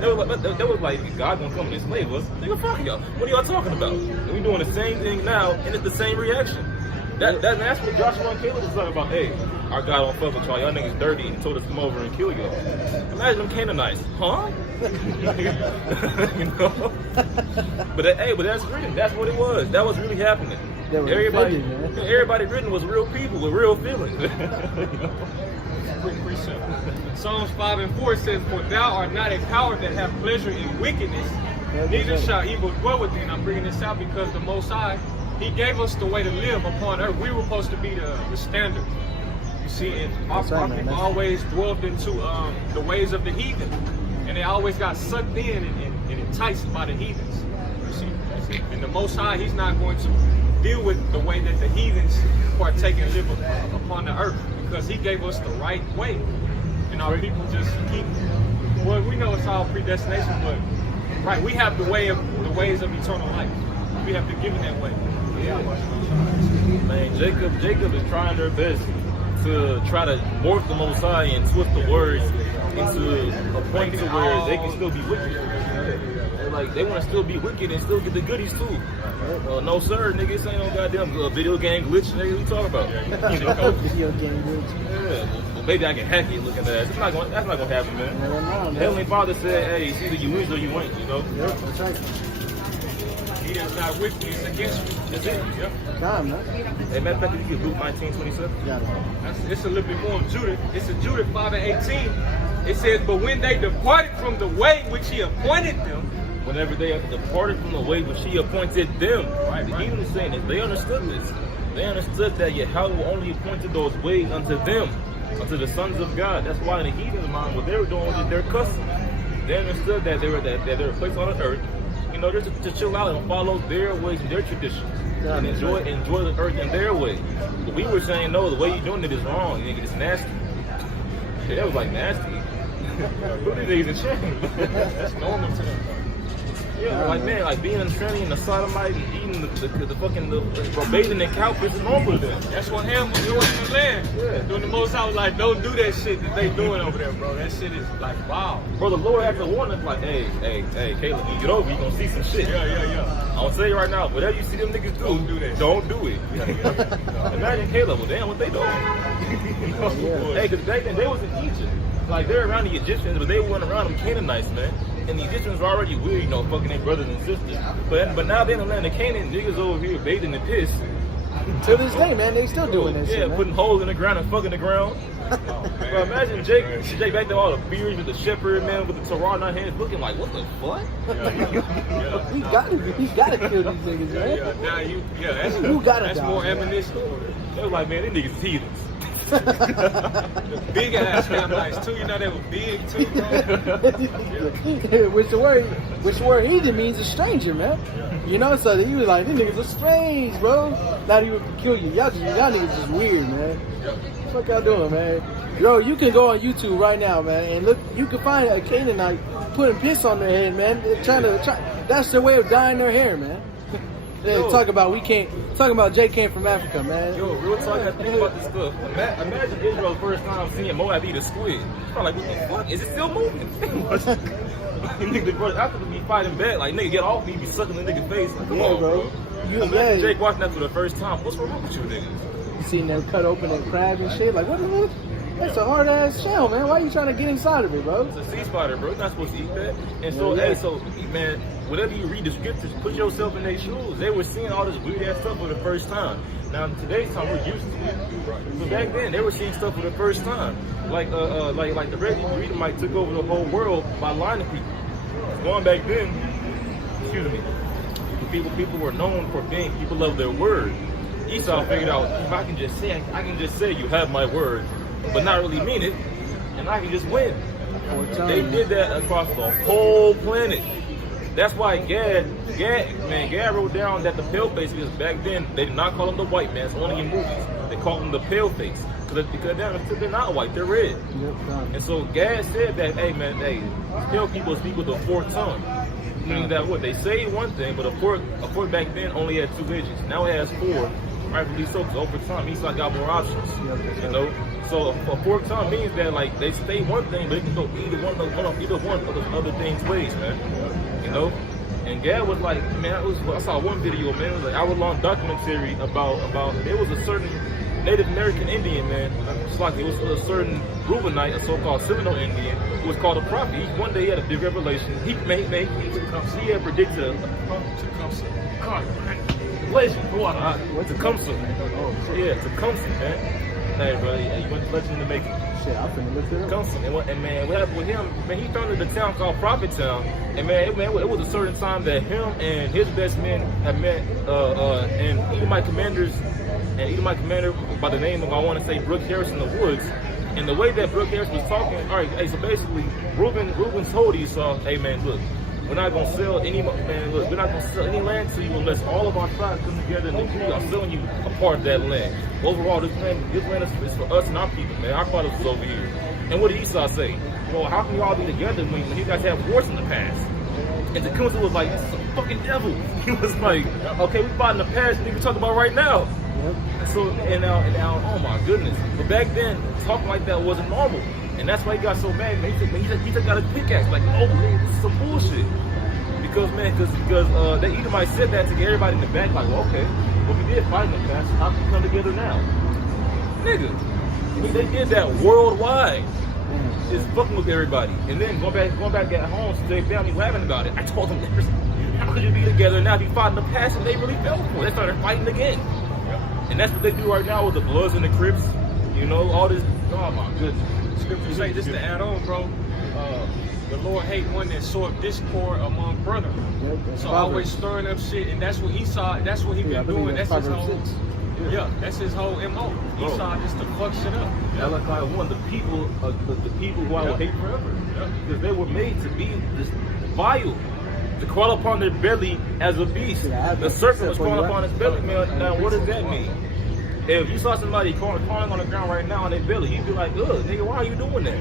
That was like, God gonna come and enslave us. Nigga, fuck y'all. What are y'all talking about? And we doing the same thing now, and it's the same reaction. That's what Joshua and Caleb was talking about. Hey, our God don't fuck with y'all. Y'all niggas dirty, and he told us to come over and kill y'all. Imagine them Canaanites, huh? You know? But that's written. That's what it was. That was really happening. Everybody written was real people with real feelings. Quick precept. Psalms 5:4 says, "For thou art not a power that have pleasure in wickedness, neither shall evil dwell within." I'm bringing this out because the Most High, He gave us the way to live upon earth. We were supposed to be the standard. You see, and our people always dwelled into the ways of the heathen, and they always got sucked in and enticed by the heathens. You see, and the Most High, He's not going to deal with the way that the heathens partake and live upon the earth, because He gave us the right way, and our people just keep. Well, we know it's all predestination, but right, we have the ways of eternal life. We have to give it that way. Yeah. Man, Jacob is trying their best to try to morph the Most High and twist the words into a point to where they can still be wicked. They're like, they want to still be wicked and still get the goodies too. No sir, nigga, this ain't no goddamn video game glitch, nigga. What you talking about? You know? Video game glitch. Yeah, well, maybe I can hack it looking at that. That's not gonna happen, man. The Heavenly Father said, hey, it's either you win or you ain't, you know? Yep, that's right. He is not with me, it's against me. That's it. Yep. Time, man. Hey, matter of fact, you get Luke 19:27. Yeah. It's a little bit more of Judith. It's in Judith 5:18. It says, "But when they departed from the way which He appointed them," whenever they have departed from the way which He appointed them. Right, the heathen is saying this. They understood this. They understood that Yahweh only appointed those ways unto them, unto the sons of God. That's why in the heathen's mind, what they were doing was their custom. They understood that they were placed on the earth, you know, just to chill out and follow their ways and their traditions, and enjoy the earth in their way. But we were saying, no, the way you're doing it is wrong. Nigga, it's nasty. Yeah, that was like nasty. Put these niggas in shame. that's normal to them. Yeah, like man, like being a tranny and a sodomite and eating the fucking bathing in cow piss is normal to them. That's what Ham was doing in the land. Yeah. Doing the Most High was like, don't do that shit that they doing over there, bro. That shit is like, wow. Bro, the Lord had to warn us like, hey, Caleb, you get over, you gonna see some shit. Yeah. I'll tell you right now, whatever you see them niggas do, don't do that. Don't do it. Imagine Caleb, well damn, what they doing? You know? Hey, cause back then they was in Egypt. Like they're around the Egyptians, but they weren't around them Canaanites, man. And the Egyptians were already weird, you know, fucking their brothers and sisters. But now they're in the land of Canaan, niggas over here bathing in piss. To this day, man, they still doing this shit, man. Putting holes in the ground and fucking the ground. Bro, imagine Jake back there, all the beards with the shepherd, man, with the Torah in our hands, looking like, what the fuck? He gotta kill these niggas, man. That's more ammunition. They were like, man, these niggas heathens. Big ass Canaanites too, you know they were big too, bro. which the word heathen means a stranger, man. You know, so he was like, these niggas are strange, bro. Not even peculiar. Y'all niggas just weird, man. What the fuck y'all doing, man? Yo, you can go on YouTube right now, man, and look. You can find a Canaanite putting piss on their head, man. That's their way of dyeing their hair, man. They talk about Jay came from Africa, man. Yo, real talk, I think about this stuff. Imagine Israel's first time seeing Moab eat a squid. I'm like, what the fuck? Is it still moving? Nigga, after we be fighting back, like, nigga, get off me, be sucking the nigga face. Like, come on, bro. Imagine Jake watching that for the first time. What's wrong with you, niggas? You seen them cut open and crabs and shit? Like, what the fuck? That's a hard ass shell, man. Why are you trying to get inside of it, bro? It's a sea spider, bro. You're not supposed to eat that. And so, man, whatever you read the scriptures, put yourself in their shoes. They were seeing all this weird ass stuff for the first time. Now, in today's time, we're used to it. So back then, they were seeing stuff for the first time. Like the Red Edomite took over the whole world by lying to people. Going back then, people were known for being people of their word. Esau figured out, if I can just say you have my word, but not really mean it, and I can just win. They did that across the whole planet. That's why Gad wrote down that the pale face, because back then they did not call him the white man. It's only in movies. They called him the pale face because they're not white, they're red. And so Gad said that, hey, pale people speak with a forked tongue. Meaning that what they say one thing, but a fork back then only had 2 edges. Now it has 4. Rightfully so, because over time Esau got more options. You know, so a fork tongue means that like they say one thing, but it can go either one of the other things ways, man. You know. And Gad was like, man, I saw one video, man. It was like an hour-long documentary about there was a certain Native American Indian, man. It's like it was a certain Reubenite, a so-called Seminole Indian, who was called a prophet. One day he had a big revelation. He had predicted Tecumseh. Yeah, Tecumseh, man. Hey, bro, you went to legend to make it. Shit, I'm finna look it up. And man, what happened with him? Man, he founded a town called Prophet Town, and man, it was a certain time that him and his best men had met, and Edomite commanders, and Edomite commander by the name of, I want to say, Brooke Harris in the woods. And the way that Brooke Harris was talking, all right, hey, so basically, Reuben told Esau, hey man, look, we're not gonna sell any land to you unless all of our tribes come together and agree on selling you a part of that land. Overall, this land is for us and our people, man. Our fathers was over here. And what did Esau say? Well, how can you all be together when you guys have wars in the past? And Tecumseh was like, this is a fucking devil. He was like, okay, we fought in the past, and we can talk about right now. So and now, oh my goodness. But back then, talking like that wasn't normal. And that's why he got so mad, man. He took out a pickaxe, like, oh, man, this is some bullshit. Because the Edomite said that to get everybody in the back, like, well, okay, well, we did fight in the past, how can we come together now? Nigga, I mean, they did that worldwide. Just fucking with everybody. And then going back at home to their family laughing about it. I told them, how could you be together now if you fought in the past and they really fell for it? They started fighting again. And that's what they do right now with the Bloods and the Crips. You know, all this, oh my goodness. Scripture say, just to add on, bro, the Lord hate one that soweth discord among brethren. So always stirring up shit, and that's what Esau, that's what he been doing. That's his whole, that's his whole MO. Esau just to fuck shit up. That's like one of the people who I will hate forever. Because they were made to be this vile, to crawl upon their belly as a beast. The serpent was crawling upon his belly, man. Now what does that mean? If you saw somebody crawling on the ground right now on their belly, you'd be like, ugh, nigga, why are you doing that?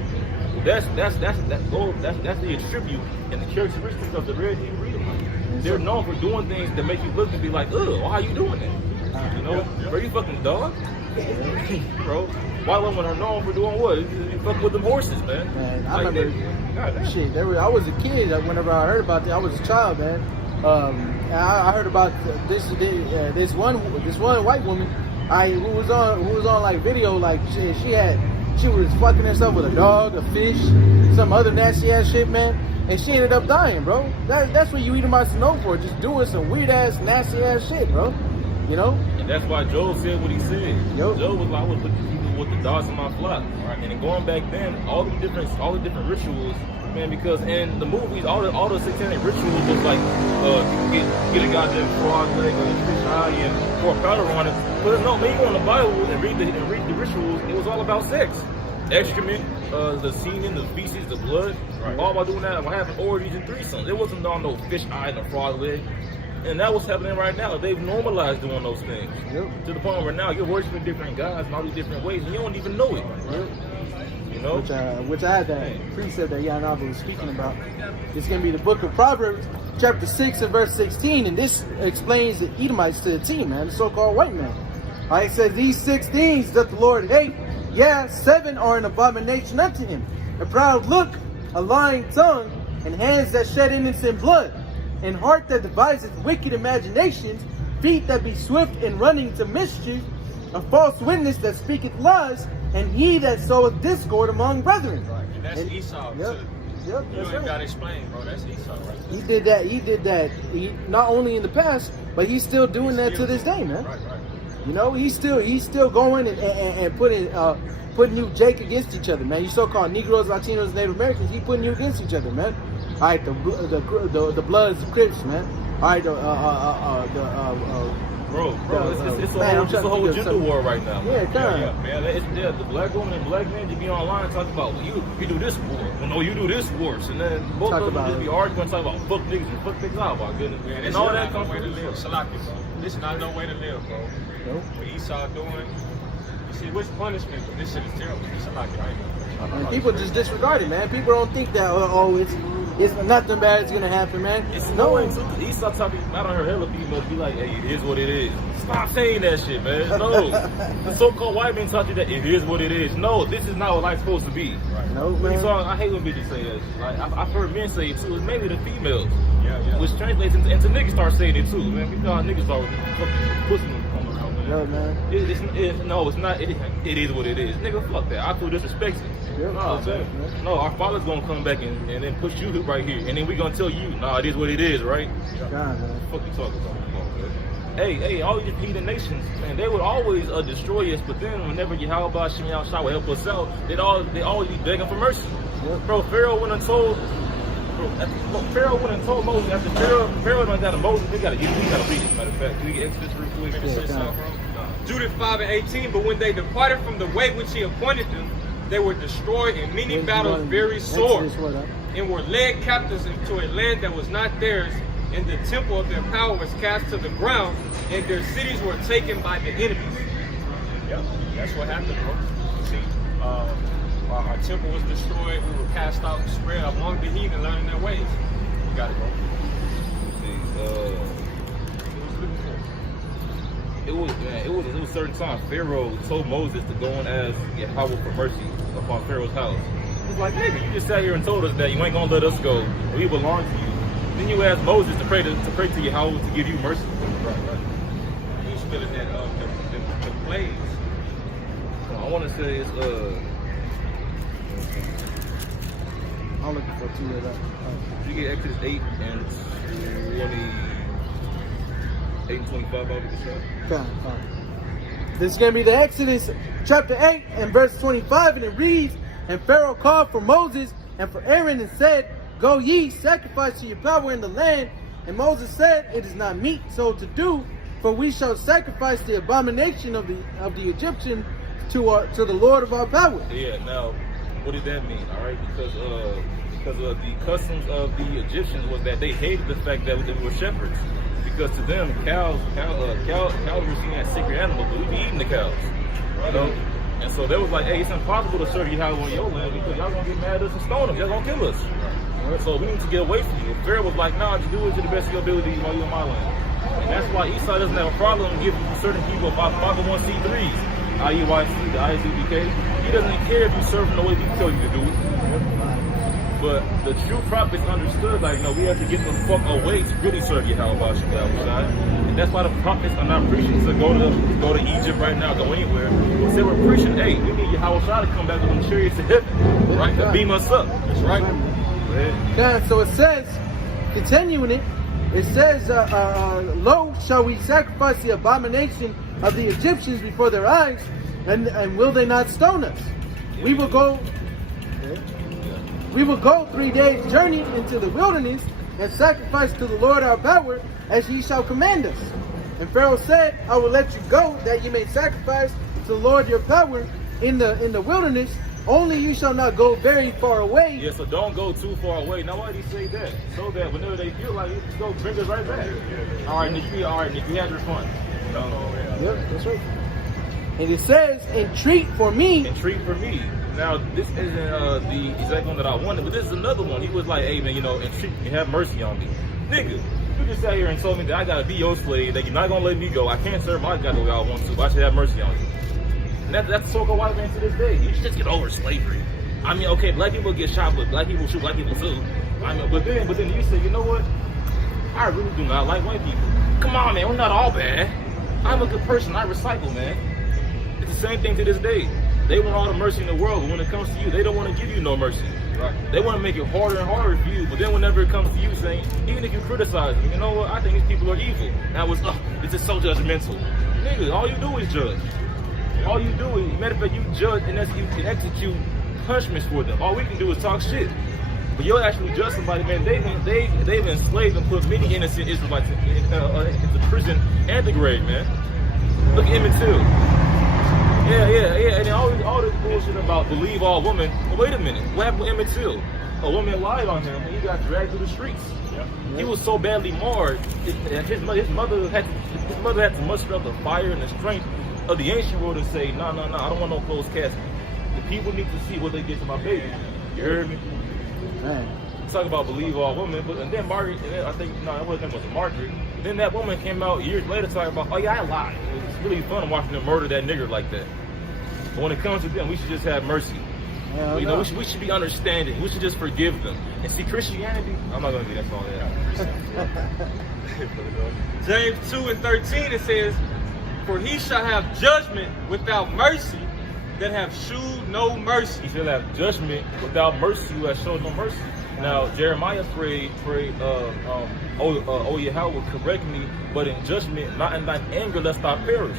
That's the attribute and the characteristics of the red Hebrew Edomite. They're known for doing things that make you look and be like, ugh, why are you doing that? You know, bro, you fucking dog? Bro, white women are known for doing what? You fucking with them horses, man. I remember, shit, I was a kid whenever I heard about that. I was a child, man. I heard about this one white woman who was on like video, like she was fucking herself with a dog, a fish, some other nasty ass shit, man, and she ended up dying, bro. That's what you Edomites are known for, just doing some weird ass, nasty ass shit, bro. You know? And that's why Joel said what he said. Joel was like, I was looking people with the dogs in my flock. Right? And then going back then, all the different rituals, man, because in the movies, all the satanic rituals was like, get a goddamn frog leg or a fish eye and pour powder on it. But no, when you go in the Bible and read the rituals, it was all about sex. Excrement, the semen, the feces, the blood. Right. All by doing that, by having orgies and threesomes. It wasn't on no fish eye and a frog leg. And that's what's happening right now. They've normalized doing those things. To the point where now you're worshiping different gods in all these different ways and you don't even know it. You know? Which I had that precept that Yanav was speaking about. It's going to be the book of Proverbs, chapter 6 and verse 16. And this explains the Edomites to the team, man, the so-called white man. It says, these 6 things doth the Lord hate. Yeah, 7 are an abomination unto him. A proud look, a lying tongue, and hands that shed innocent blood, and heart that deviseth wicked imaginations, feet that be swift in running to mischief, a false witness that speaketh lies, and he that soweth discord among brethren. Right. And that's Esau too. You ain't gotta explain, bro. That's Esau right there. He did that. He not only in the past, but he's still doing that to this day, man. Right. You know, he's still going and putting you Jake against each other, man. You so-called Negroes, Latinos, Native Americans, he putting you against each other, man. All right, the Bloods, the Crips, man. All right, it's a whole gender war right now. Man. The black woman and black men just be online talking about, well, you do this war. Well, no, you do this worse. And then both of them just be arguing, talking about fuck niggas and fuck niggas out, my goodness. Man, and all that comes way to live. Salaki, bro. This is not no way to live, bro. Nope. What Esau doing, See, what's punishment? But this shit is terrible. It's like, And people just disregard it, man. People don't think that, oh, it's nothing bad is gonna happen, man. It's knowing too. Esau talking about on her hella people be like, hey, it is what it is. Stop saying that shit, man. No. The so-called white man taught you that it is what it is. No, this is not what life's supposed to be. Right. No, man. Esau, I hate when bitches say that shit. Like, I've heard men say it too. It's mainly the females. Yeah. Which translates into niggas start saying it too, man. We thought niggas start fucking pushing them on around, man. No, man. No, it's not. It is what it is. Nigga, fuck that. I feel disrespected. Yeah, No, man. No, our father's gonna come back and then push you right here, and then we gonna tell you, nah, it is what it is, right? God, man. Fuck you talking about, man. Hey, all these heathen nations, man, they would always destroy us, but then whenever Yahweh Shem Yahshua would help us out, they always be begging for mercy. Yep. Bro, Pharaoh went and told Moses after Pharaoh done got to Moses, we gotta read this, matter of fact. Can we get Exodus real quick? Judith 5:18. But when they departed from the way which he appointed them, they were destroyed in many battles very sore, and were led captives into a land that was not theirs, and the temple of their power was cast to the ground, and their cities were taken by the enemies. Yep, that's what happened, bro. See, our temple was destroyed, we were cast out and spread among the heathen, learning their ways. You got it, bro. It was a certain time Pharaoh told Moses to go and ask Yahweh for mercy upon Pharaoh's house. It's like, nigga, you just sat here and told us that you ain't gonna let us go. We belong to you. Then you ask Moses to pray to Yahweh to give you mercy. Right. He's feeling that the plagues. I want to say it's I'm looking for 2 of that. you get Exodus 8 and 25 over the show. Fine. This is going to be the Exodus chapter 8 and verse 25, and it reads, And Pharaoh called for Moses and for Aaron and said, Go ye, sacrifice to your power in the land. And Moses said, It is not meet so to do, for we shall sacrifice the abomination of the Egyptian to the Lord of our power. Yeah, now, what did that mean? All right, because the customs of the Egyptians was that they hated the fact that we were shepherds. Because to them, cows were seen as sacred animals, but we'd be eating the cows. You know? And so they was like, hey, it's impossible to serve Yahweh on your land because y'all gonna get mad at us and stone us. Y'all gonna kill us. So we need to get away from you. Pharaoh was like, nah, just do it to the best of your ability while you're in my land. And that's why Esau doesn't have a problem giving certain people 501c3s, IEYC, the ISUBK. He doesn't care if you serve in the way we tell you to do it. But the true prophets understood, like, no, we have to get the fuck away to really serve Yahweh. And that's why the prophets are not preaching to go to Egypt right now, go anywhere. Instead, we're preaching, hey, we need Yahweh to come back with them chariots to heaven, right? To beam us up. That's right. Yeah, so it says, continuing it says, Lo, shall we sacrifice the abomination of the Egyptians before their eyes, and will they not stone us? We will go 3 days' journey into the wilderness and sacrifice to the Lord our power as ye shall command us. And Pharaoh said, I will let you go that you may sacrifice to the Lord your power in the wilderness. Only you shall not go very far away. Yeah, so don't go too far away. Now why did he say that? So that whenever they feel like it, just go bring us right back. All right, Nick, you have your fun. Yep, that's right. And it says, entreat for me. Entreat for me. Now, this isn't the exact one that I wanted, but this is another one. He was like, hey, man, entreat me, have mercy on me. Nigga, you just sat here and told me that I gotta be your slave, that you're not gonna let me go. I can't serve my God the way I want to, but I should have mercy on you. And that's the so-called white man to this day. You should just get over slavery. I mean, okay, black people get shot, but black people shoot black people too. I mean, but then you say, you know what? I really do not like white people. Come on, man, we're not all bad. I'm a good person, I recycle, man. It's the same thing to this day. They want all the mercy in the world, but when it comes to you, they don't want to give you no mercy. Right. They want to make it harder and harder for you, but then whenever it comes to you saying, even if you criticize them, you know what, I think these people are evil. Now it's just so judgmental. Nigga, all you do is judge. All you do is, matter of fact, you judge and execute punishments for them. All we can do is talk shit. But you'll actually judge somebody, man. They've enslaved and put many innocent Israelites into prison and the grave, man. Look at Emmett Till. Yeah. And then all this bullshit about believe all women. Well, wait a minute. What happened with Emmett Till? A woman lied on him and he got dragged through the streets. Yep. He was so badly marred. His mother had to muster up the fire and the strength of the ancient world and say, no, I don't want no closed casket. The people need to see what they get to my baby. You heard me? Man. Talk about believe all women, and then Margaret, and then I think, no, it wasn't Margaret. Then that woman came out years later talking about, oh yeah, I lied. It's really fun watching them murder that nigger like that. But when it comes to them, we should just have mercy. Yeah, You know, we should be understanding. We should just forgive them. And see, Christianity, I'm not going to do that all that. James 2:13, it says, for he shall have judgment without mercy that have shewed no mercy. He shall have judgment without mercy who has shown no mercy. Now, Jeremiah prayed, 𝐉𝐄𝐄𝐿 will correct me, but in judgment, not in thine anger, lest I perish.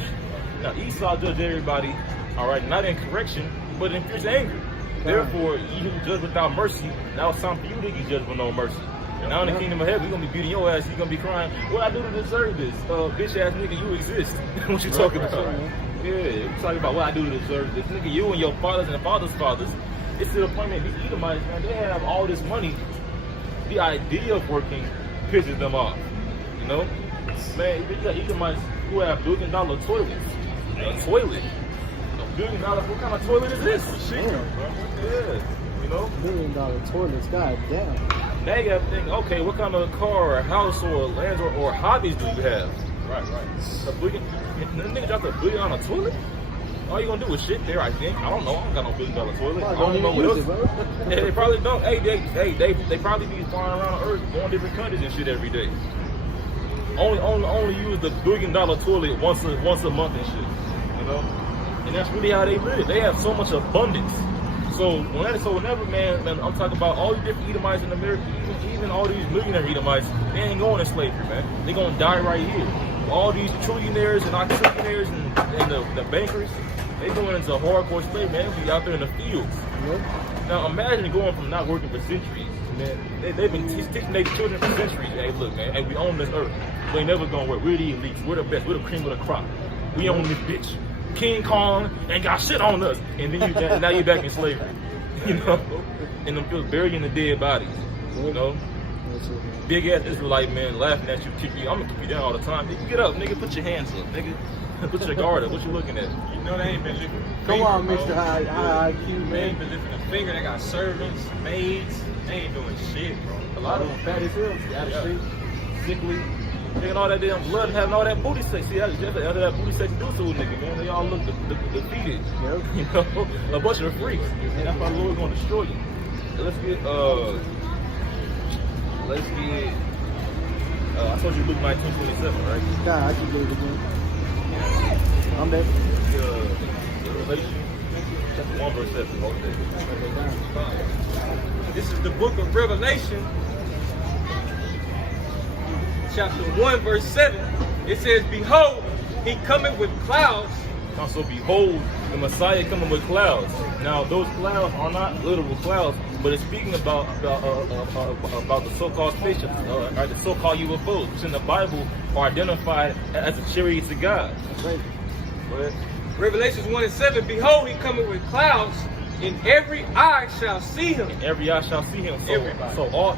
Now, Esau judged everybody, all right, not in correction, but in fierce anger. Therefore, you who judge without mercy, now it's time for you to get judged with no mercy. Now in the kingdom of heaven, you're going to be beating your ass, you're going to be crying, what I do to deserve this? Bitch ass nigga, you exist. What you talking about? Yeah, you're talking about what I do to deserve this. Nigga, you and your fathers and father's fathers. It's to the point that these Edomites, man, they have all this money. The idea of working pisses them off. You know? Man, you got Edomites who have $1 billion toilets. A toilet. $1 billion, what kind of toilet is this? Damn. Yeah, you know? $1 billion toilets, god damn. Now you gotta think, okay, what kind of car or house or land or hobbies do you have? Right. $1 billion, nigga dropped $1 billion on a toilet? All you gonna do is shit there, I think. I don't know. I don't got no $1 billion toilet. I don't know what else. Yeah, they probably don't. Hey, they probably be flying around the earth, going different countries and shit every day. Only use the $1 billion toilet once a month and shit. You know? And that's really how they live. They have so much abundance. So whenever, man, I'm talking about all these different Edomites in America, even all these millionaire Edomites, they ain't going in slavery, man. They gonna die right here. All these trillionaires and octogenaires and the bankers, they going into hardcore slavery, man. They be out there in the fields. Now imagine going from not working for centuries, man. They've been teaching their children for centuries. Hey, look, man, hey, we own this earth. We ain't never gonna work. We're the elites. We're the best. We're the cream of the crop. We own this bitch. King Kong ain't got shit on us, and then now you're back in slavery, you know, and them people burying the dead bodies, you know. Big ass Israelite man laughing at you, I'm gonna keep you down all the time. Nigga, get up, nigga, put your hands up, nigga, put your guard up. What you looking at? You know they ain't been lifting a Come finger, on, bro. Mr. High IQ, They man. ain't been lifting a finger. They got servants, maids. They ain't doing shit, bro. A lot of them fat as hell, out of street, sickly. Taking all that damn blood and having all that booty sex. See, that's that booty sex do to a nigga, man. They all look defeated. Yep. You know, a bunch of freaks. And that's why the Lord's gonna destroy you. So let's get I told you Luke 19:27, right? God, I can do it again. I'm there. Revelation chapter 1 verse 7. Okay. This is the book of Revelation, chapter 1, verse 7. It says, behold, he cometh with clouds. So behold, the Messiah coming with clouds. Now those clouds are not literal clouds, but it's speaking about the so-called spaceships, or the so-called UFOs, which in the Bible are identified as the chariots of God. Right. Go ahead. Revelations 1:7, behold, he cometh with clouds, and every eye shall see him. Every eye shall see him. So, Everybody. So all,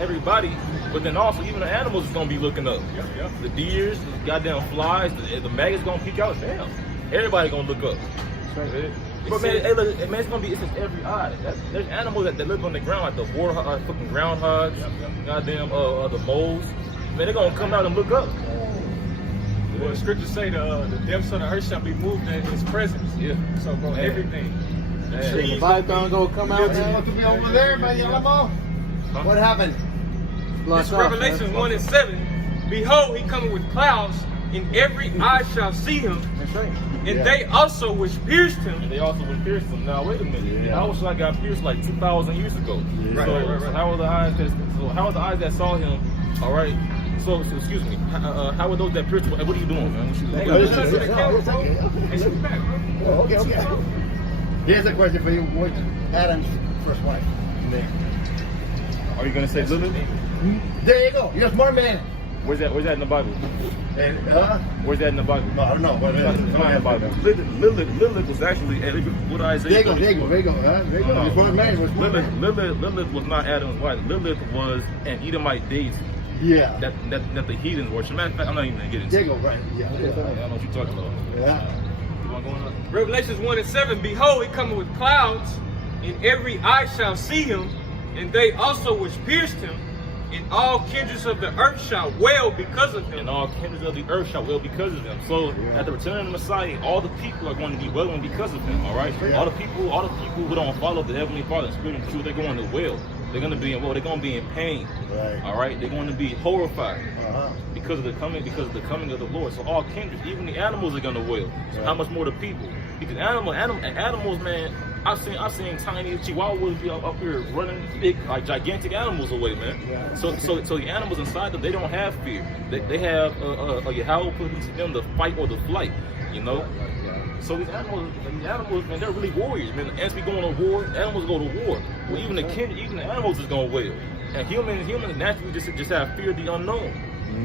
everybody, but then also even the animals is gonna be looking up. Yep. The deers, the goddamn flies, the maggots gonna peek out. Damn, everybody gonna look up. Right. But man, hey, look, man, it's gonna be, it's in every eye. There's animals that live on the ground, like the fucking groundhogs, goddamn, the moles. Man, they're gonna come out and look up. Well, the scriptures say the depths of the earth shall be moved in his presence. Yeah. So, bro, Man. everything. The Man. trees The Python gonna come out. What could be over there by Yalamo? What happened? This Revelation 1:7. Behold, he cometh with clouds, and every eye shall see him, That's right. and they also which pierced And him. they also would pierce them. Now wait a minute. How was I got pierced like 2,000 years ago? Right, So, right. so how were the eyes that saw him? All right. So excuse me. How were those that pierced? What are you doing, man? Hey, Oh, listen it's to the camera, bro. okay, okay. Hey, sit back, bro. Oh, okay. Here's a question for you. What's Adam's first wife? Are you gonna say Lilith? There you go. You're a smart man. Where's that in the Bible? And, Where's that in the Bible? no, I don't know. But, It's not in the Bible. Lilith was actually what Isaiah. There you go. There you go. There you go. You're a smart man. You're a smart man. Lilith was not Adam's wife. Lilith was an Edomite deity. Yeah. that the heathens worship. Matter of fact, I'm not even gonna get into There it. you go, right. Yeah. I know what you're talking about. Yeah. You want going on? Revelations 1:7, behold, he cometh with clouds, and every eye shall see him, and they also which pierced him, and all kindreds of the earth shall wail because of him. And all kindreds of the earth shall wail because of him. So at the return of the Messiah, all the people are going to be wailing because of him. All right, all the people who don't follow the Heavenly Father, Spirit and truth, they're going to wail. They're going to be in woe. They're going to be in pain. Right. All right, they're going to be horrified Uh-huh. because of the coming of the Lord. So all kindreds, even the animals, are going to wail. So how much more the people? Because animals, man. I've seen tiny chihuahuas be up here running big, like gigantic animals away, man. Yeah. So the animals inside them, they don't have fear. They have a Yahweh put into them the fight or the flight, you know. So these animals, man, they're really warriors, man. As we go on war, animals go to war. Well, even the animals is gonna wail. And humans naturally just have fear of the unknown.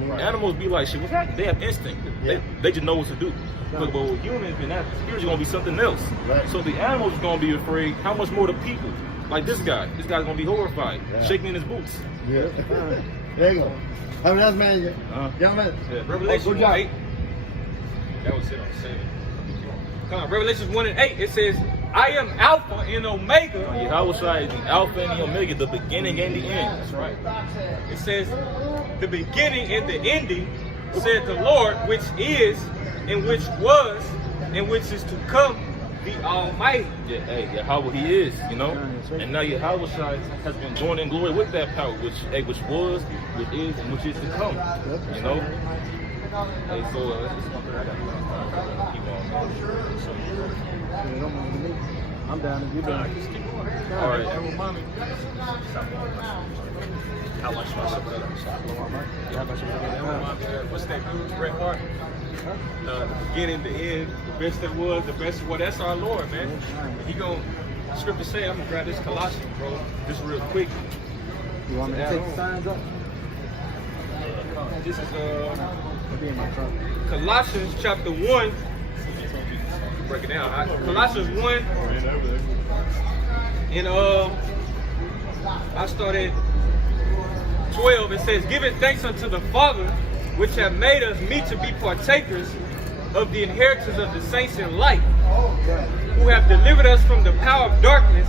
Right. Animals be like, shit, what's happening? They have instinct. Yeah. They just know what to do. But with humans, man, that fear's gonna be something else. Right. So the animals is gonna be afraid. How much more the people? Like this guy's gonna be horrified, shaking in his boots. Yeah. There you go. I mean, that's man. Young man. Yeah. Revelation 1:8. That was it on 7. Come on, Revelations 1:8. It says, I am Alpha and Omega. Yahweh is the Alpha and the Omega, the beginning and the end. That's right. It says, the beginning and the ending, said the Lord, which is, and which was, and which is to come, the Almighty. Yeah, hey, Yahweh He is, you know. And now Yahweh has been joined in glory with that power, which was, which is, and which is to come. You know. Hey, so keep on. I'm down if you're down. All right. What's that dude, Bret Hart? The beginning, the end, the best that was, the best. Well, that's our Lord, man. He gonna. Scripture say, I'm gonna grab this Colossians, bro, just real quick. You want me to take the signs up? This is I'll be in my truck. Colossians chapter 1. Break it down. Colossians 1. And I started 12. It says, giving thanks unto the Father, which have made us meet to be partakers of the inheritance of the saints in light, who have delivered us from the power of darkness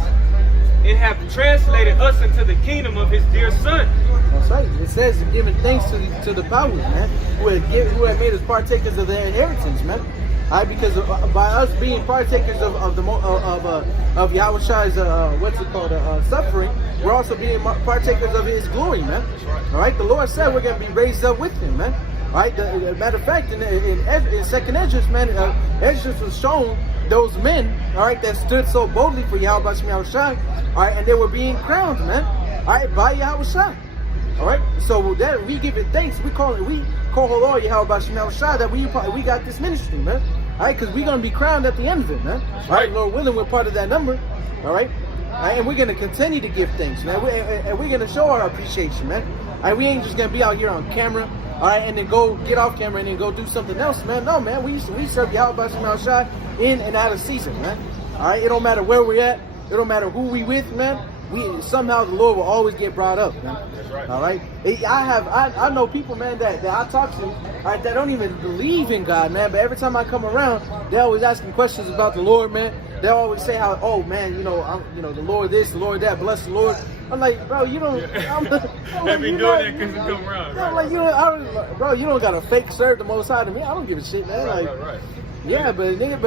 and have translated us into the kingdom of his dear Son. That's right. It says giving thanks to the powers, man, who had made us partakers of their inheritance, man. Right, because by us being partakers of Yahweh Shai's suffering, we're also being partakers of His glory, man. All right, the Lord said we're going to be raised up with Him, man. All right, matter of fact, in second Esdras, man, Esdras was shown those men, all right, that stood so boldly for Yahweh Shai, all right, and they were being crowned, man, all right, by Yahweh Shai. All right, so that we give it thanks. We call Lord Yahweh Shai that we got this ministry, man. All right, because we're gonna be crowned at the end of it, man. All right, Lord willing, we're part of that number. All right, and we're gonna continue to give thanks, man. And we're gonna show our appreciation, man. All right, we ain't just gonna be out here on camera, all right, and then go get off camera and then go do something else, man. No, man, we serve Yahweh Shai in and out of season, man. All right, it don't matter where we're at, it don't matter who we with, man. Somehow the Lord will always get brought up, man. That's right. All right. I know people, man, that I talk to, all right, that don't even believe in God, man. But every time I come around, they're always asking questions about the Lord, man. They always say how, oh man, the Lord this, the Lord that, bless the Lord. I'm like, bro, you don't. I've been doing that because you come around. I'm like, bro, you don't got to fake serve the Most High to me. I don't give a shit, man. Right. Yeah, but nigga,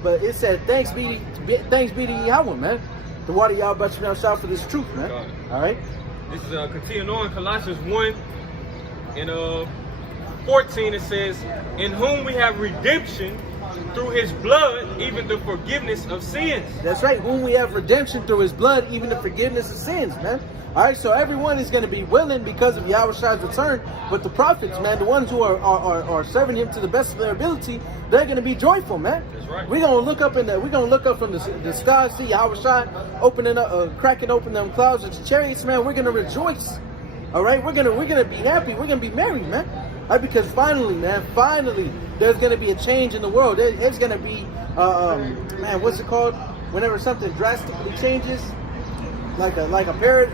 but it said thanks be to Yahweh, man. The water y'all about you now shout for this truth, man. All right. This is continuing on Colossians 1 and 14. It says, "In whom we have redemption through His blood, even the forgiveness of sins." That's right. Whom we have redemption through His blood, even the forgiveness of sins, man. All right. So everyone is going to be willing because of Yahweh Shai's return, but the prophets, man, the ones who are serving Him to the best of their ability, they're going to be joyful, man. Right. We're gonna look up from the sky, see Yahweh Shai cracking open them clouds with the chariots, man. We're gonna rejoice. All right, we're gonna be happy. We're gonna be merry, man. All right, because finally, there's gonna be a change in the world. There's gonna be, man, what's it called? Whenever something drastically changes, like a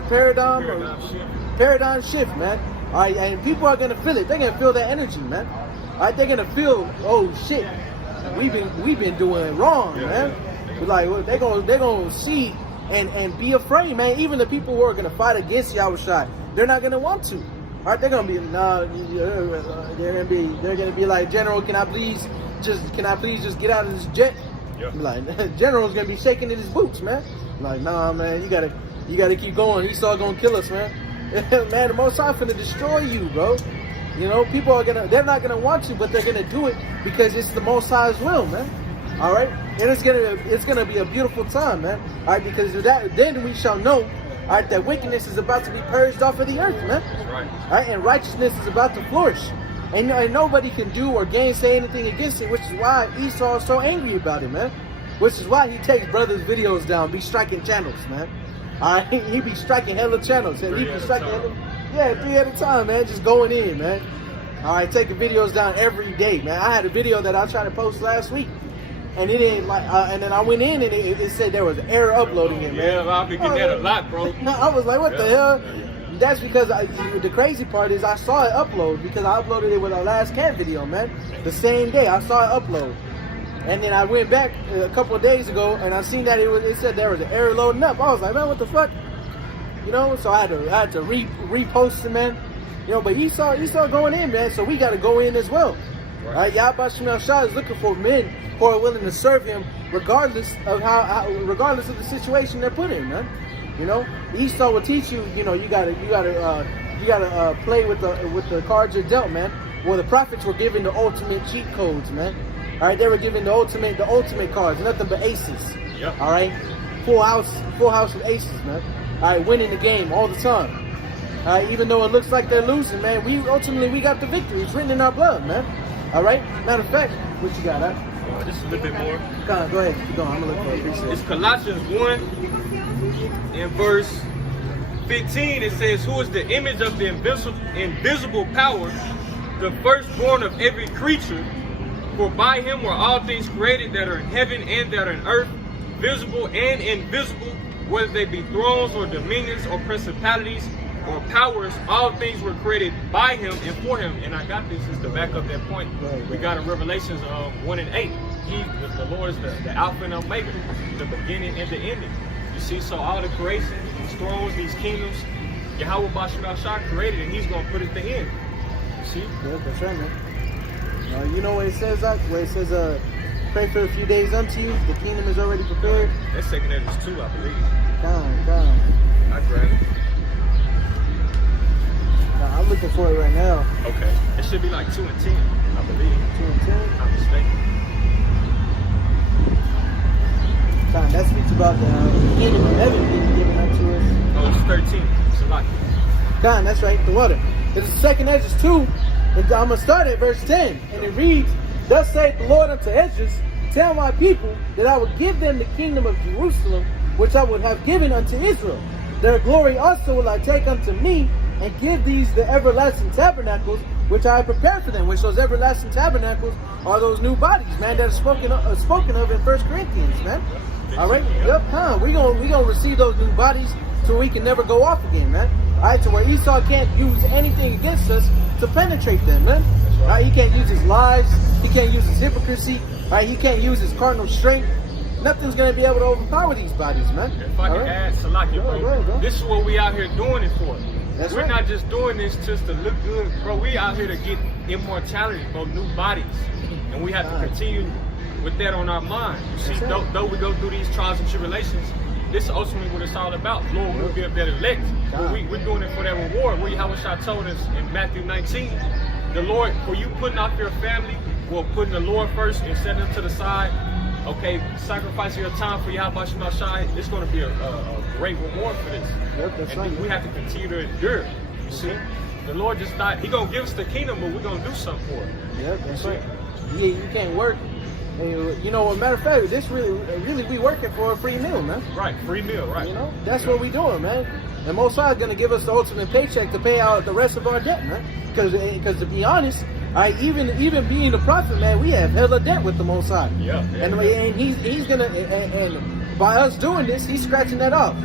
paradigm shift, man. All right, and people are gonna feel it. They're gonna feel that energy, man. All right, they're gonna feel, oh shit, we've been doing it wrong, man. But like they're gonna see and be afraid, man. Even the people who are gonna fight against Yahushua, they're not gonna want to. All right, they're gonna be they're gonna be like, General, can I please just get out of this jet? Yep. Like, General's gonna be shaking in his boots, man. Like, nah, man, you gotta keep going. Esau gonna kill us, man. Man, the Most High finna destroy you, bro. You know, people they're not gonna want to, but they're gonna do it because it's the Most High's will, man. All right, and it's gonna be a beautiful time, man. All right, because of that, then we shall know, all right, that wickedness is about to be purged off of the earth, man. That's right. All right, and righteousness is about to flourish, and nobody can do or gainsay anything against it, which is why Esau is so angry about it, man. Which is why he takes brothers' videos down, be striking channels, man. All right, he be striking hella channels, and he be striking hella, 3 at a time, man, just going in, man. All right, taking videos down every day, man. I had a video that I tried to post last week, and it ain't like, and then I went in and it said there was an error uploading it, man. Yeah, I've been getting that a lot, bro. I was like, what the hell? That's because the crazy part is I saw it upload because I uploaded it with our last cat video, man. The same day I saw it upload. And then I went back a couple of days ago and I seen that it said there was an error loading up. I was like, man, what the fuck? You know, so I had to repost it, man. You know, but Esau going in, man, so we got to go in as well. Right? Yahweh Shemel Shah is looking for men who are willing to serve him regardless of regardless of the situation they're put in, man. You know, Esau will teach you, you know, you gotta play with the cards you're dealt, man. Well, the prophets were given the ultimate cheat codes, man. All right, they were given the ultimate cards, nothing but aces. Yep. All right, full house with aces, man. All right, winning the game all the time. All right, even though it looks like they're losing, man, we got the victory. It's written in our blood, man. All right. Matter of fact, what you got? Just a little bit more. Go ahead. Keep going. I'm gonna look for it. Appreciate It's it. Colossians 1 in verse 15. It says, "Who is the image of the invisible power, the firstborn of every creature? For by him were all things created that are in heaven and that are in earth, visible and invisible, whether they be thrones or dominions or principalities or powers. All things were created by him and for him." And I got this is to back up that point. We got in Revelations 1 and 8. The Lord is the Alpha and Omega, the beginning and the ending. You see, so all the creation, these thrones, these kingdoms, Yahweh Bashar Shah created, and he's going to put it to end. You see? Yeah, that's right, man. You know what it says, where it says, pray for a few days unto you, the kingdom is already prepared. That's 2 Ezra 2, I believe. Down. I grabbed it. I'm looking for it right now. Okay. It should be like 2 and 10, I believe. 2 and 10. I'm mistaken. That speaks about the kingdom of heaven being given unto us. Oh, it's 13. Salaki. That's right, the water. It's 2 Ezra 2, and I'm going to start at verse 10. And it reads, "Thus saith the Lord unto Ezra, tell my people that I will give them the kingdom of Jerusalem, which I would have given unto Israel. Their glory also will I take unto me, and give these the everlasting tabernacles, which I have prepared for them." Which those everlasting tabernacles are those new bodies, man, that are spoken of in 1 Corinthians, man. All right, we gonna receive those new bodies so we can never go off again, man. All right, so where Esau can't use anything against us to penetrate them, man. All right, he can't use his lies, he can't use his hypocrisy, all right, he can't use his carnal strength. Nothing's gonna be able to overpower these bodies, man. If I can add, Salaki, bro, this is what we out here doing it for. We're right. not just doing this just to look good, bro. We out here to get immortality, bro, new bodies. And we have to continue with that on our mind. You see, though we go through these trials and tribulations, this is ultimately what it's all about. Lord, we'll be a better elect. But we're doing it for that reward. What Yahweh told us in Matthew 19, the Lord, for you putting off your family, well, putting the Lord first and setting them to the side, okay, sacrificing your time for Yahweh Shai, it's going to be a great reward for this. Yep, that's right. We have to continue to endure. You see, the Lord just not, he going to give us the kingdom, but we're going to do something for it. Yep, that's right. Yeah, you can't work. And, you know, as a matter of fact, this really we working for a free meal, man. Right, free meal, right. You know, that's what we doing, man. And Most High is going to give us the ultimate paycheck to pay out the rest of our debt, man. Because to be honest, even being a prophet, man, we have hella debt with the Most High. Yeah. And he's gonna, and by us doing this, he's scratching that off.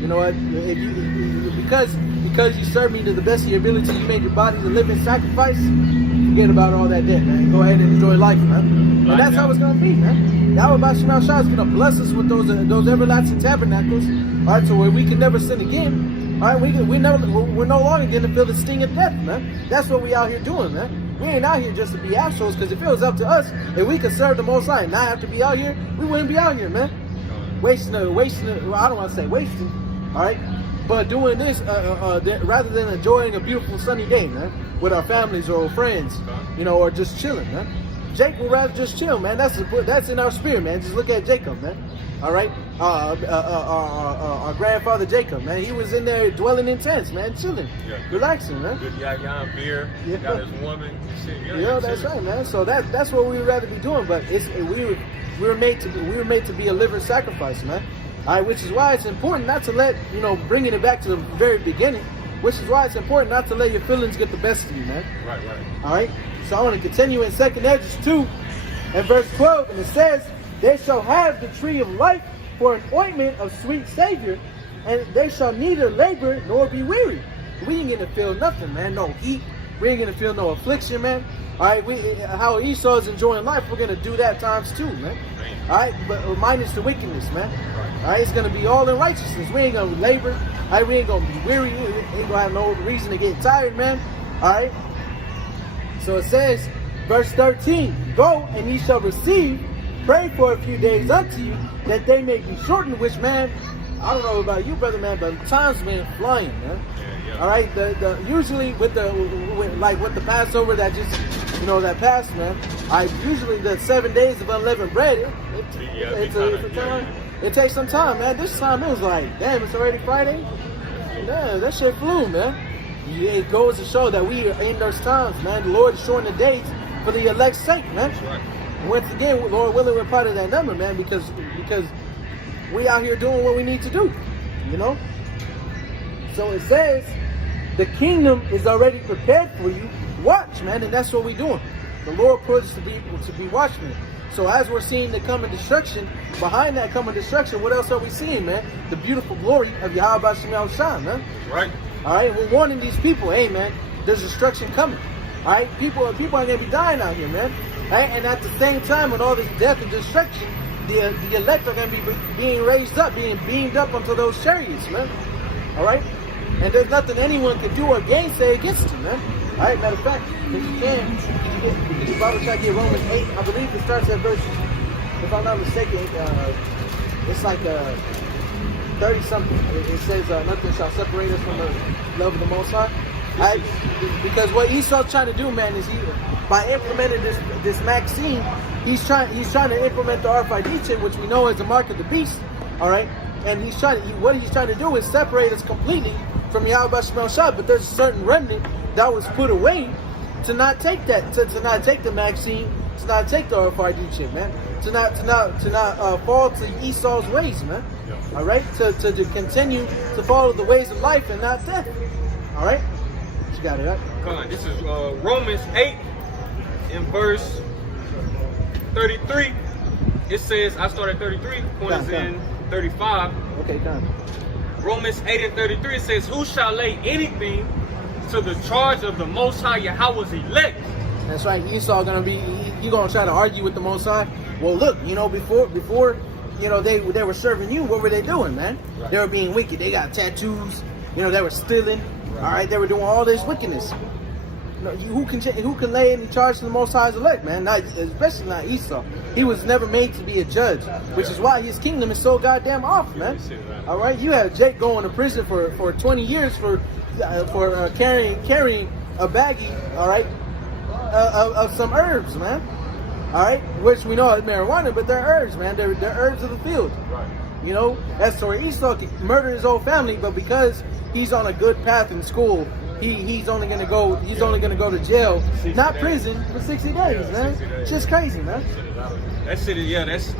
You know what? Because because you served me to the best of your ability, you made your body the living sacrifice. Forget about all that debt, man. Go ahead and enjoy life, man. And that's how it's gonna be, man. Yahweh Shema Shah is gonna bless us with those everlasting tabernacles, all right, so where we can never sin again. All right, we're no longer gonna feel the sting of death, man. That's what we out here doing, man. We ain't out here just to be assholes, because if it was up to us, if we could serve the Most High and not have to be out here, we wouldn't be out here, man. Wasting, well, I don't want to say wasting, all right, but doing this rather than enjoying a beautiful sunny day, man, with our families or friends, you know, or just chilling, man. Jake would rather just chill, man. That's in our spirit, man. Just look at Jacob, man. All right, our grandfather Jacob, man. He was in there dwelling in tents, man, chilling, relaxing, man. Good 𝐤𐤄𐅅𐤄 beer. Got his woman. Yeah, that's right, man. So that's what we would rather be doing. But we were made to be a living sacrifice, man. All right, which is why it's important not to let, you know, bringing it back to the very beginning. Which is why it's important not to let your feelings get the best of you, man. Right. All right. So I want to continue in 2nd Esdras 2 and verse 12, and it says, "They shall have the tree of life for an ointment of sweet savor, and they shall neither labor nor be weary." We ain't gonna feel nothing, man. No heat. We ain't gonna feel no affliction, man. All right. How Esau is enjoying life, we're gonna do that times 2, man. All right, but minus the wickedness, man. All right, it's gonna be all in righteousness. We ain't gonna labor. All right, we ain't gonna be weary. We ain't gonna have no reason to get tired, man. All right. So it says, verse 13, "Go and ye shall receive. Pray for a few days unto you, that they may be shortened." Which, man, I don't know about you, brother, man, but time's been flying, man. All right, usually with the Passover that just, you know, that passed, man. Usually the 7 days of unleavened bread, it takes some time, man. This time it was like, damn, it's already Friday. Yeah, that shit flew, man. Yeah, it goes to show that we are in those times, man. The Lord is shortening the days for the elect's sake, man. Once again, Lord willing, we're part of that number, man, because we out here doing what we need to do, you know. So it says, the kingdom is already prepared for you. Watch, man, and that's what we're doing. The Lord put us to be watchmen. So as we're seeing the coming destruction, behind that coming destruction, what else are we seeing, man? The beautiful glory of Yahweh Shema Shah, man. Right. All right, we're warning these people, hey, man, there's destruction coming. All right, people are gonna be dying out here, man. All right, and at the same time, with all this death and destruction, the elect are gonna be being raised up, being beamed up onto those chariots, man. All right, and there's nothing anyone can do or gainsay against them, man. All right, matter of fact, if you can, you Bible check get Romans 8. I believe it starts at verse, if I'm not mistaken, it's like 30 something. It says nothing shall separate us from the love of the Most High. Because what Esau's trying to do, man, is by implementing this Maxine, he's trying to implement the RFID, which we know is the mark of the beast. All right, and what he's trying to do is separate us completely from Yahweh Shema Shah. But there's a certain remnant that was put away to not take that, to not take the Maxine, to not take the RFID chip, man, to not fall to Esau's ways, man. All right, to continue to follow the ways of life and not death. All right, you got it, right? Come on, this is Romans 8 in verse 33. It says, I start at 33, point is in 35. Okay, done. Romans 8 and 33, it says, "Who shall lay anything to the charge of the Most High Yahweh's elect?" That's right. Esau you gonna try to argue with the Most High. Well, look, you know, before, you know, they were serving you. What were they doing, man? Right. They were being wicked. They got tattoos. You know, they were stealing. Right. All right, they were doing all this wickedness. You know, who can lay any charge to the Most High's elect, man? Not, especially not Esau. He was never made to be a judge, which is why his kingdom is so goddamn off, man. All right, you have Jake going to prison for 20 years for carrying a baggie, all right, of some herbs, man. All right, which we know is marijuana, but they're herbs, man. They're herbs of the field. Right. You know, that's where Esau could murder his whole family, but because he's on a good path in school, he's only gonna go to jail, not prison, for 60 days, man. 60 days. Just crazy, man. That's it. Yeah, that's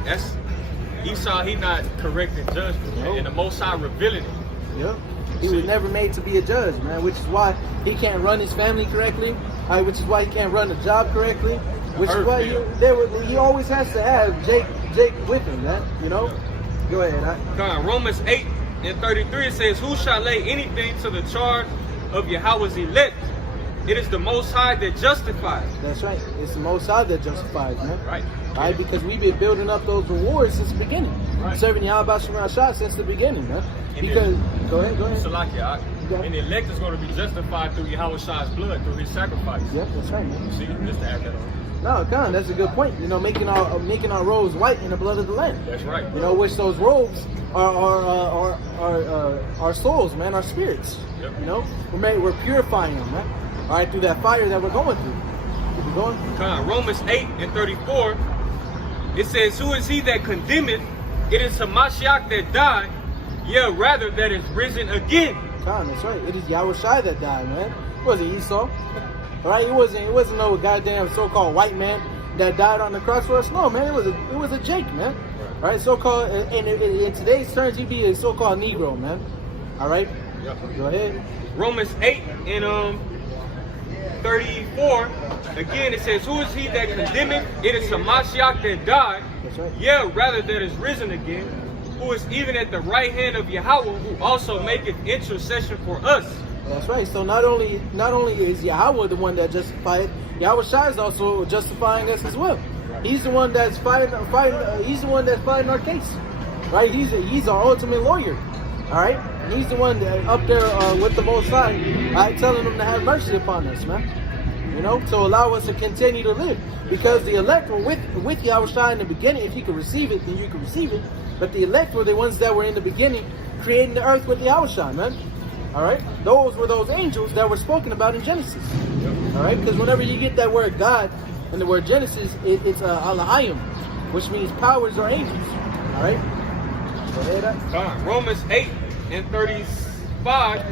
Esau. He not correcting judgment, man, and the Most High revealing it. Yeah. He was never made to be a judge, man, which is why he can't run his family correctly, which is why he can't run the job correctly, which is why he always has to have Jake with him, man, you know? Go ahead. Romans 8 and 33, it says, "Who shall lay anything to the charge of Yahweh's elect, it is the Most High that justifies. That's right. It's the Most High that justifies, man. Right. Right? Because we've been building up those rewards since the beginning. Right. Serving Yahweh Shah since the beginning, man. Because, go ahead. Salakia, and the elect is going to be justified through Yahweh Shah's blood, through his sacrifice. Yep, that's right, man. See, just to add that on. No, Khan, that's a good point. You know, making our robes white in the blood of the Lamb. That's right. You know, which those robes are our souls, man, our spirits. Yep. You know, we're purifying them, man. All right, through that fire that we're going through. Keep it going. Romans 8:34, it says, "Who is he that condemneth? It is Hamashiach that died, yea, rather that is risen again." Khan, that's right. It is Yahweh Shai that died, man. It wasn't Esau. All right, it wasn't no goddamn so-called white man that died on the cross for us. No, man, it was a Jake, man. All right, so-called, and in today's terms, he'd be a so-called Negro, man. All right, go ahead. Romans 8:34, again it says, "Who is he that condemneth? It is Hamashiach that died, That's right. yea, rather that is risen again, who is even at the right hand of Yahweh, who also maketh intercession for us." That's right. So not only is Yahweh the one that justified, Yahweh Shai is also justifying us as well. He's the one that's fighting. He's the one that's fighting our case, right? He's our ultimate lawyer. All right. And he's the one that up there with the Most High, telling them to have mercy upon us, man. You know, to allow us to continue to live, because the elect were with Yahweh Shai in the beginning. If you can receive it, then you can receive it. But the elect were the ones that were in the beginning, creating the earth with Yahweh Shai, man. All right, those were those angels that were spoken about in Genesis. All right, because whenever you get that word God and the word Genesis, it's Alahayim, which means powers or angels. All right, go ahead. Romans 8:35.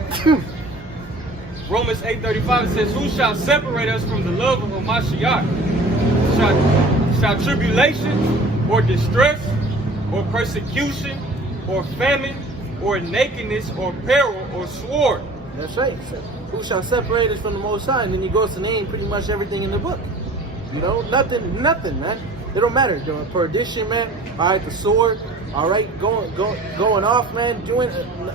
Romans 8:35 says, "Who shall separate us from the love of Hamashiach? Shall tribulation, or distress, or persecution, or famine, or nakedness, or peril, or sword?" That's right. So, who shall separate us from the Most High? And then he goes to name pretty much everything in the book. You know, nothing, man. It don't matter. The perdition, man. All right, the sword. All right, going off, man. Doing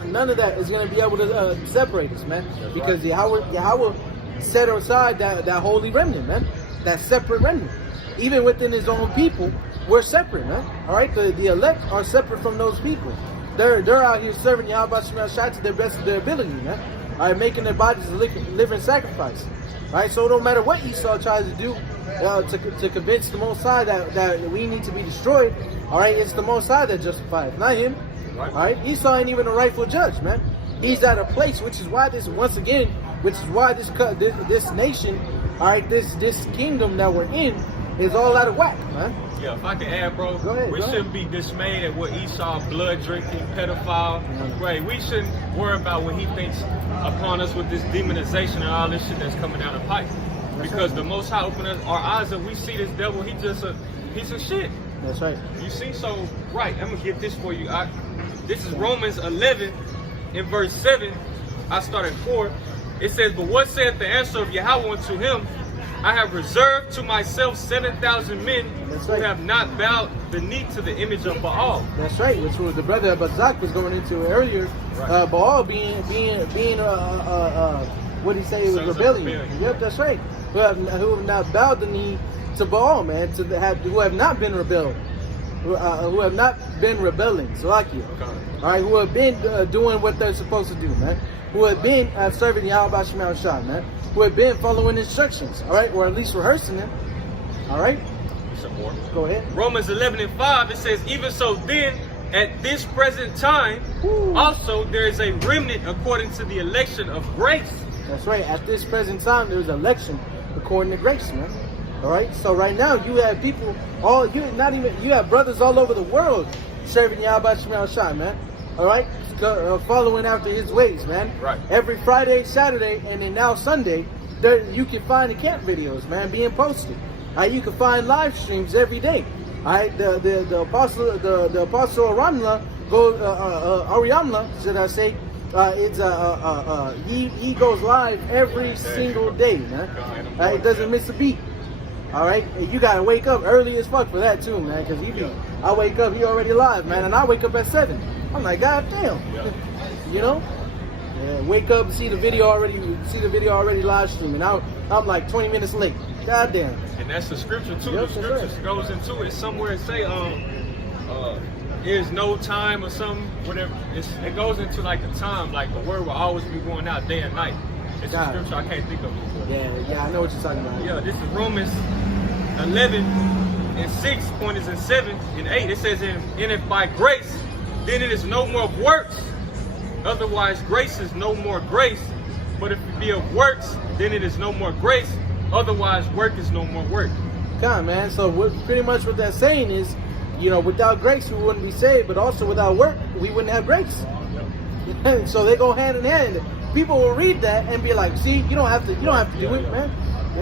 none of that is gonna be able to separate us, man. That's because right. Yahweh set aside that holy remnant, man. That separate remnant. Even within his own people, we're separate, man. All right, the elect are separate from those people. They're out here serving Yahweh Shai to the best of their ability, man. All right, making their bodies a living sacrifice. All right, so no matter what Esau tries to do to convince the Most High that we need to be destroyed, all right, it's the Most High that justifies, not him. Right. All right, Esau ain't even a rightful judge, man. He's at a place, which is why this nation, all right, this kingdom that we're in is all out of whack, man. Yeah, if I can add, bro, Go ahead, we shouldn't be dismayed at what Esau, blood drinking, pedophile, right? We shouldn't worry about what he thinks upon us with this demonization and all this shit that's coming down the pipe. Because the Most High opened our eyes and we see this devil, he just a piece of shit. That's right. You see, so, right, I'm gonna get this for you. This is Romans 11 in verse 7. I start at 4. It says, "But what saith the answer of Yahweh unto him? I have reserved to myself 7,000 men who have not bowed the knee to the image of Baal." That's right, which was the brother Bazak was going into earlier. Right. Baal being what did he say? It was Sons of rebellion. rebellion. Yep, that's right. Who have not bowed the knee to Baal, man. Who have not been rebelled. Who have not been rebelling. Salakia. All right, who have been doing what they're supposed to do, man. Who have been serving Yahweh Shai, man. Who have been following instructions, all right, or at least rehearsing them. All right. Some more. Go ahead. Romans 11 and 5, it says, "Even so then, at this present time, also there is a remnant according to the election of grace." That's right. At this present time, there's election according to grace, man. All right. So right now, you have people, you have brothers all over the world serving Yahweh Shai, man. All right, following after his ways, man. Right. Every Friday, Saturday, and then now Sunday, you can find the camp videos, man, being posted. All right, you can find live streams every day. All right, the apostle Aramla goes Ariamla, should I say? He goes live every single day, man. It doesn't miss a beat. All right, you gotta wake up early as fuck for that too, man. Cause I wake up, he already live, man, and I wake up at 7. I'm like, God damn, you know. Yeah, wake up and see the video already live streaming. I'm like 20 minutes late. God damn. And that's the scripture too. Yep, The scripture goes into it somewhere and say there's no time or something, whatever. It goes into like the time, like the word will always be going out day and night. It's a scripture I can't think of before. Yeah, I know what you're talking about. Yeah, this is Romans 11:6, point is in 7 and 8. It says, and if by grace, then it is no more of works. Otherwise, grace is no more grace. But if it be of works, then it is no more grace. Otherwise, work is no more work. Come on, man. So pretty much what that's saying is, without grace we wouldn't be saved, but also without work we wouldn't have grace. Yep. So they go hand in hand. People will read that and be like, see, you don't have to do it, man.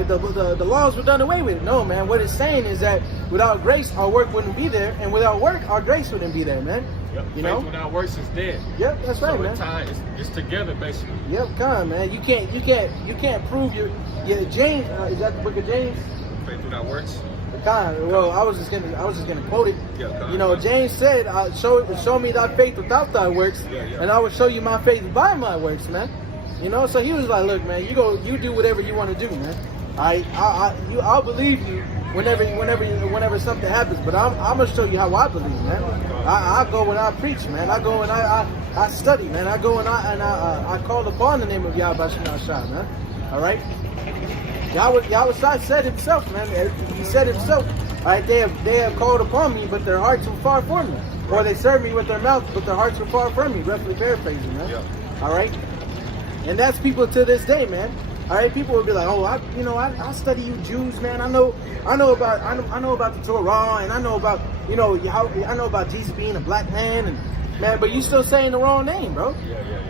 The laws were done away with. No, man. What it's saying is that without grace, our work wouldn't be there, and without work, our grace wouldn't be there, man. Yep. Faith without works is dead. Yep, that's right, man. So it's together, basically. Yep, come on, man. You can't prove your James. Is that the book of James? Faith without works. Well, I was just gonna quote it. Yeah, James said, "Show me thy faith without thy works, and I will show you my faith by my works, man." So he was like, "Look, man, you do whatever you want to do, man. I'll believe you whenever something happens, but I'm gonna show you how I believe, man. I go and I preach, man. I go and I study, man. I go and I call upon the name of 𝐤𝐄𝐅𝐿, man. All right." Yahweh said himself, man. He said himself, all right, they have called upon me, but their hearts were far from me. Or they serve me with their mouth, but their hearts were far from me. Roughly paraphrasing, man. Yeah. All right, and that's people to this day, man. All right, people will be like, oh, I study you Jews, man. I know about the Torah, and I know about I know about Jesus being a black man, and man, but you still saying the wrong name, bro.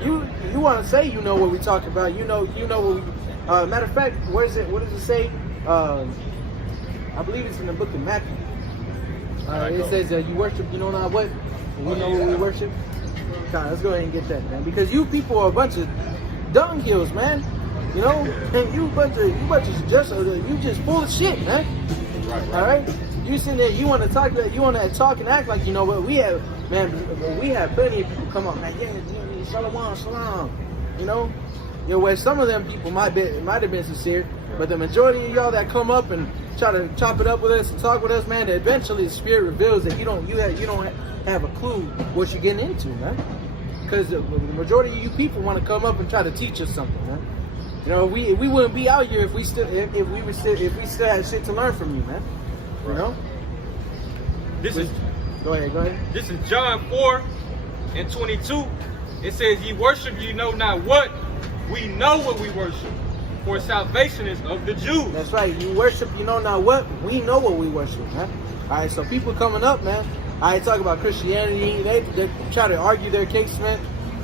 You want to say you know what we talk about? You know what we. Matter of fact, what does it say? I believe it's in the book of Matthew. It says, you worship, you know not what? And you know what we worship? Let's go ahead and get that, man. Because you people are a bunch of dunghills, man. And you just full of shit, man. Right. All right? You sitting there, you want to talk and act like you know what we have, man. We have plenty of people come up, man. Yeah, shalom. Where some of them people might have been sincere, but the majority of y'all that come up and try to chop it up with us and talk with us, man, eventually the spirit reveals that you don't have a clue what you're getting into, man. Because the majority of you people want to come up and try to teach us something, man. We wouldn't be out here if we still had shit to learn from you, man. Go ahead. This is John 4:22. It says, "Ye worship, ye know not what. We know what we worship, for salvation is of the Jews." That's right. You worship, you know not what. We know what we worship, man. All right, so people coming up, man. All right, talk about Christianity. They try to argue their case, man.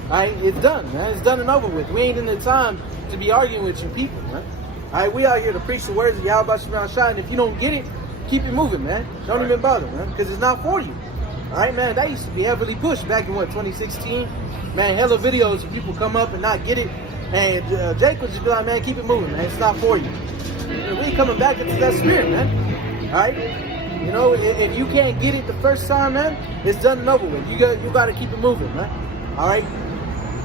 All right, it's done, man. It's done and over with. We ain't in the time to be arguing with you people, man. All right, we out here to preach the words of 𝐤𝐿, and if you don't get it, keep it moving, man. Don't even bother, man, because it's not for you. All right, man. That used to be heavily pushed back in 2016. Man, hella videos of people come up and not get it. And Jake would just be like, man, keep it moving, man. It's not for you. We ain't coming back into that spirit, man. All right? If you can't get it the first time, man, it's done and over with. You got to keep it moving, man. All right?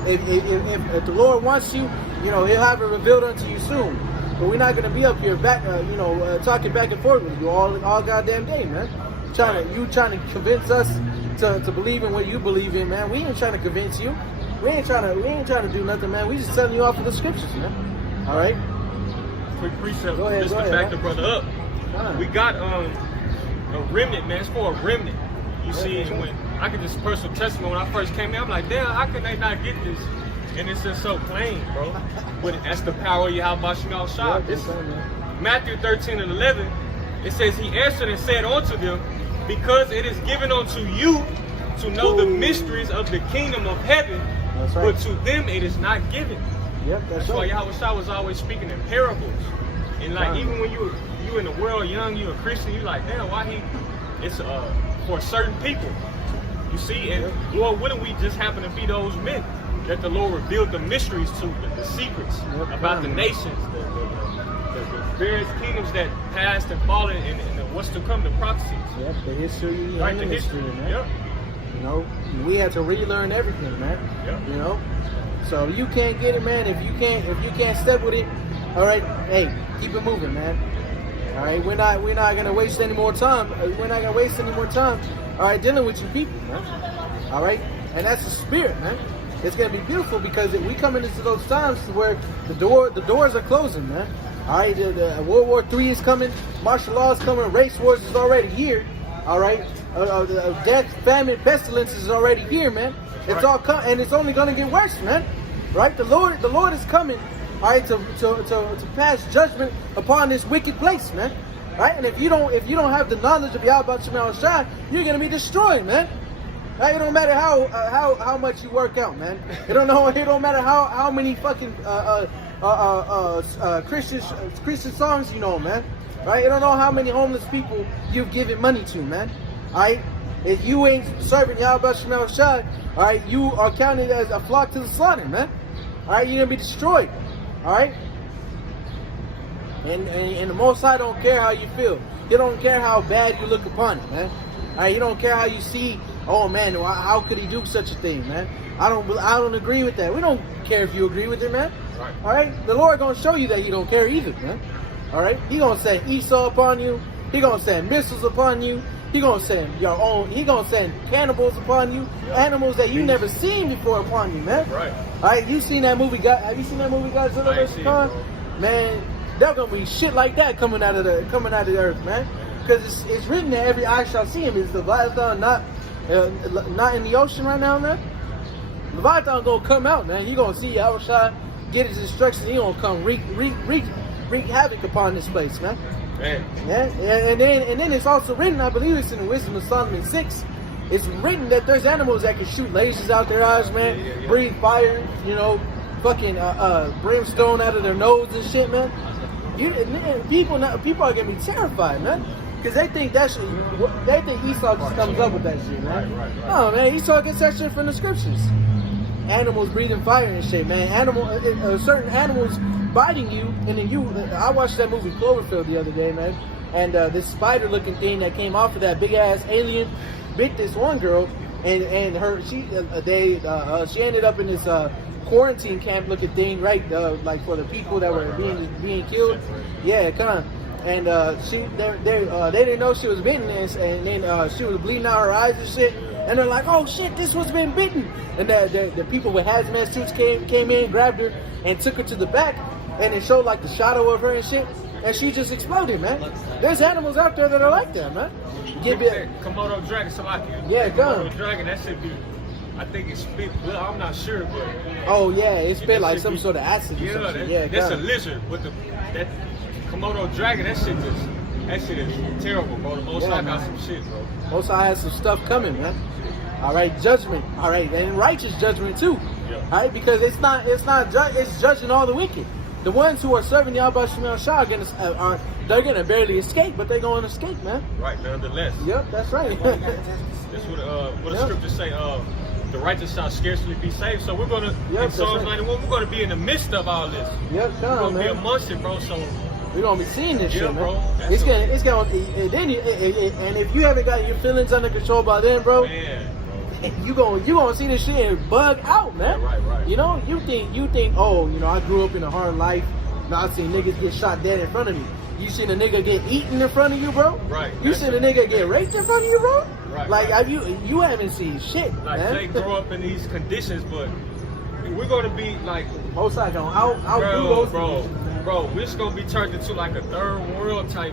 If the Lord wants you, He'll have it revealed unto you soon. But we're not going to be up here talking back and forth with you all goddamn day, man. Trying to convince us to believe in what you believe in, man. We ain't trying to convince you. We ain't trying to do nothing, man. We just telling you off of the scriptures, man. All right. Quick precept. Just to back the brother up. We got a remnant, man. It's for a remnant. You see, when I could just personal testimony when I first came in, I'm like, damn, how can they not get this? And it's just so plain, bro. But that's the power of 𝐤𝐿. This Matthew 13:11. It says, he answered and said unto them, because it is given unto you to know the mysteries of the kingdom of heaven. That's right. But to them it is not given. Yep, that's why 𝐤𝐿 was always speaking in parables. And like even when you in the world young, you a Christian, you like, damn, why it's for certain people. You see, and Lord, wouldn't we just happen to be those men that the Lord revealed the mysteries to, the secrets about the nations, the various kingdoms that passed and fallen, and what's to come, the prophecies. Yep, the history. Right, the history, man. Yep. You know, we had to relearn everything, man. Yep. You know, so you can't get it, man. If you can't step with it, all right. Hey, keep it moving, man. All right, we're not gonna waste any more time. We're not gonna waste any more time. All right, dealing with you people, man. All right, and that's the spirit, man. It's gonna be beautiful because we coming into those times where the doors are closing, man. All right, the World War III is coming, martial law is coming, race wars is already here. All right, death, famine, pestilence is already here, man. It's all coming, and it's only gonna get worse, man. Right? The Lord is coming. All right, to pass judgment upon this wicked place, man. Right? And if you don't have the knowledge of 𝐤𝐄𝐅𝐿, you're gonna be destroyed, man. Right? It don't matter how much you work out, man. It don't matter how many fucking Christian songs you know, man. Right? It don't know how many homeless people you've given money to, man. All right? If you ain't serving 𝐤𝐿, all right, you are counted as a flock to the slaughter, man. All right, you're gonna be destroyed. All right, and the Most High don't care how you feel. He don't care how bad you look upon it, man. All right, he don't care how you see. Oh man, how could he do such a thing, man? I don't agree with that. We don't care if you agree with it, man. Right. All right, the Lord gonna show you that he don't care either, man. All right, he gonna send Esau upon you. He gonna send missiles upon you. He gonna send your own. He gonna send cannibals upon you, animals that you never seen before upon you, man. Right. All right, you seen that movie? Have you seen that movie, Godzilla vs. Kong? Man, there's gonna be shit like that coming out of the earth, man. Because it's written that every eye shall see him. Is the Leviathan not in the ocean right now, man? Leviathan gonna come out, man. He gonna see Yahushua get his instructions. He gonna come wreak havoc upon this place, man. Man. Yeah, and then it's also written, I believe it's in the Wisdom of Solomon 6. It's written that there's animals that can shoot lasers out their eyes, man. Yeah. Breathe fire, you know, fucking brimstone out of their nose and shit, man. People are gonna be terrified, man, because they think Esau just comes up with that shit, man. Right. No, man, Esau gets that shit from the scriptures. Animals breathing fire and shit, man. Certain animals biting you, and then I watched that movie Cloverfield the other day, man, and this spider-looking thing that came off of that big-ass alien bit this one girl, and she ended up in this quarantine camp-looking thing, right? Like for the people that were being killed. Yeah, kind of. And they didn't know she was bitten, and then she was bleeding out her eyes and shit. And they're like, "Oh shit, this one's been bitten." And the people with hazmat suits came in, grabbed her, and took her to the back. And it showed like the shadow of her and shit, and she just exploded, man. There's animals out there that are like that, man. Komodo dragon, Salakia. Yeah, Komodo dragon, that should be. I think it's spit blood. I'm not sure, but. Oh yeah, it spit like some sort of acid. Or something. Yeah, that's a lizard with that Komodo dragon. That shit is terrible, bro. The Most High got some shit, bro. Most High has some stuff coming, man. All right, judgment. All right, and righteous judgment too. Yeah. All right, because it's judging all the wicked. The ones who are serving 𝐤𝐿 they're gonna barely escape, but they're gonna escape, man. Right, nonetheless. Yep, that's right. That's what the scriptures say. The righteous shall scarcely be saved. So we're gonna in Psalms 91. We're gonna be in the midst of all this. Yep, we're gonna man. be amongst it, bro. So we're gonna be seeing this shit, man. Bro. It's gonna. And if you haven't got your feelings under control by then, bro. Man. You gonna see this shit and bug out, man. Yeah, right. You know, you think, oh, you know, I grew up in a hard life. Now I seen niggas get shot dead in front of me. You seen a nigga get eaten in front of you, bro? Right. You seen a nigga get raped in front of you, bro? Right. Like you haven't seen shit, like man. they grow up in these conditions, but we're gonna be like Most High gonna outdo those bro. We're just gonna be turned into like a third world type.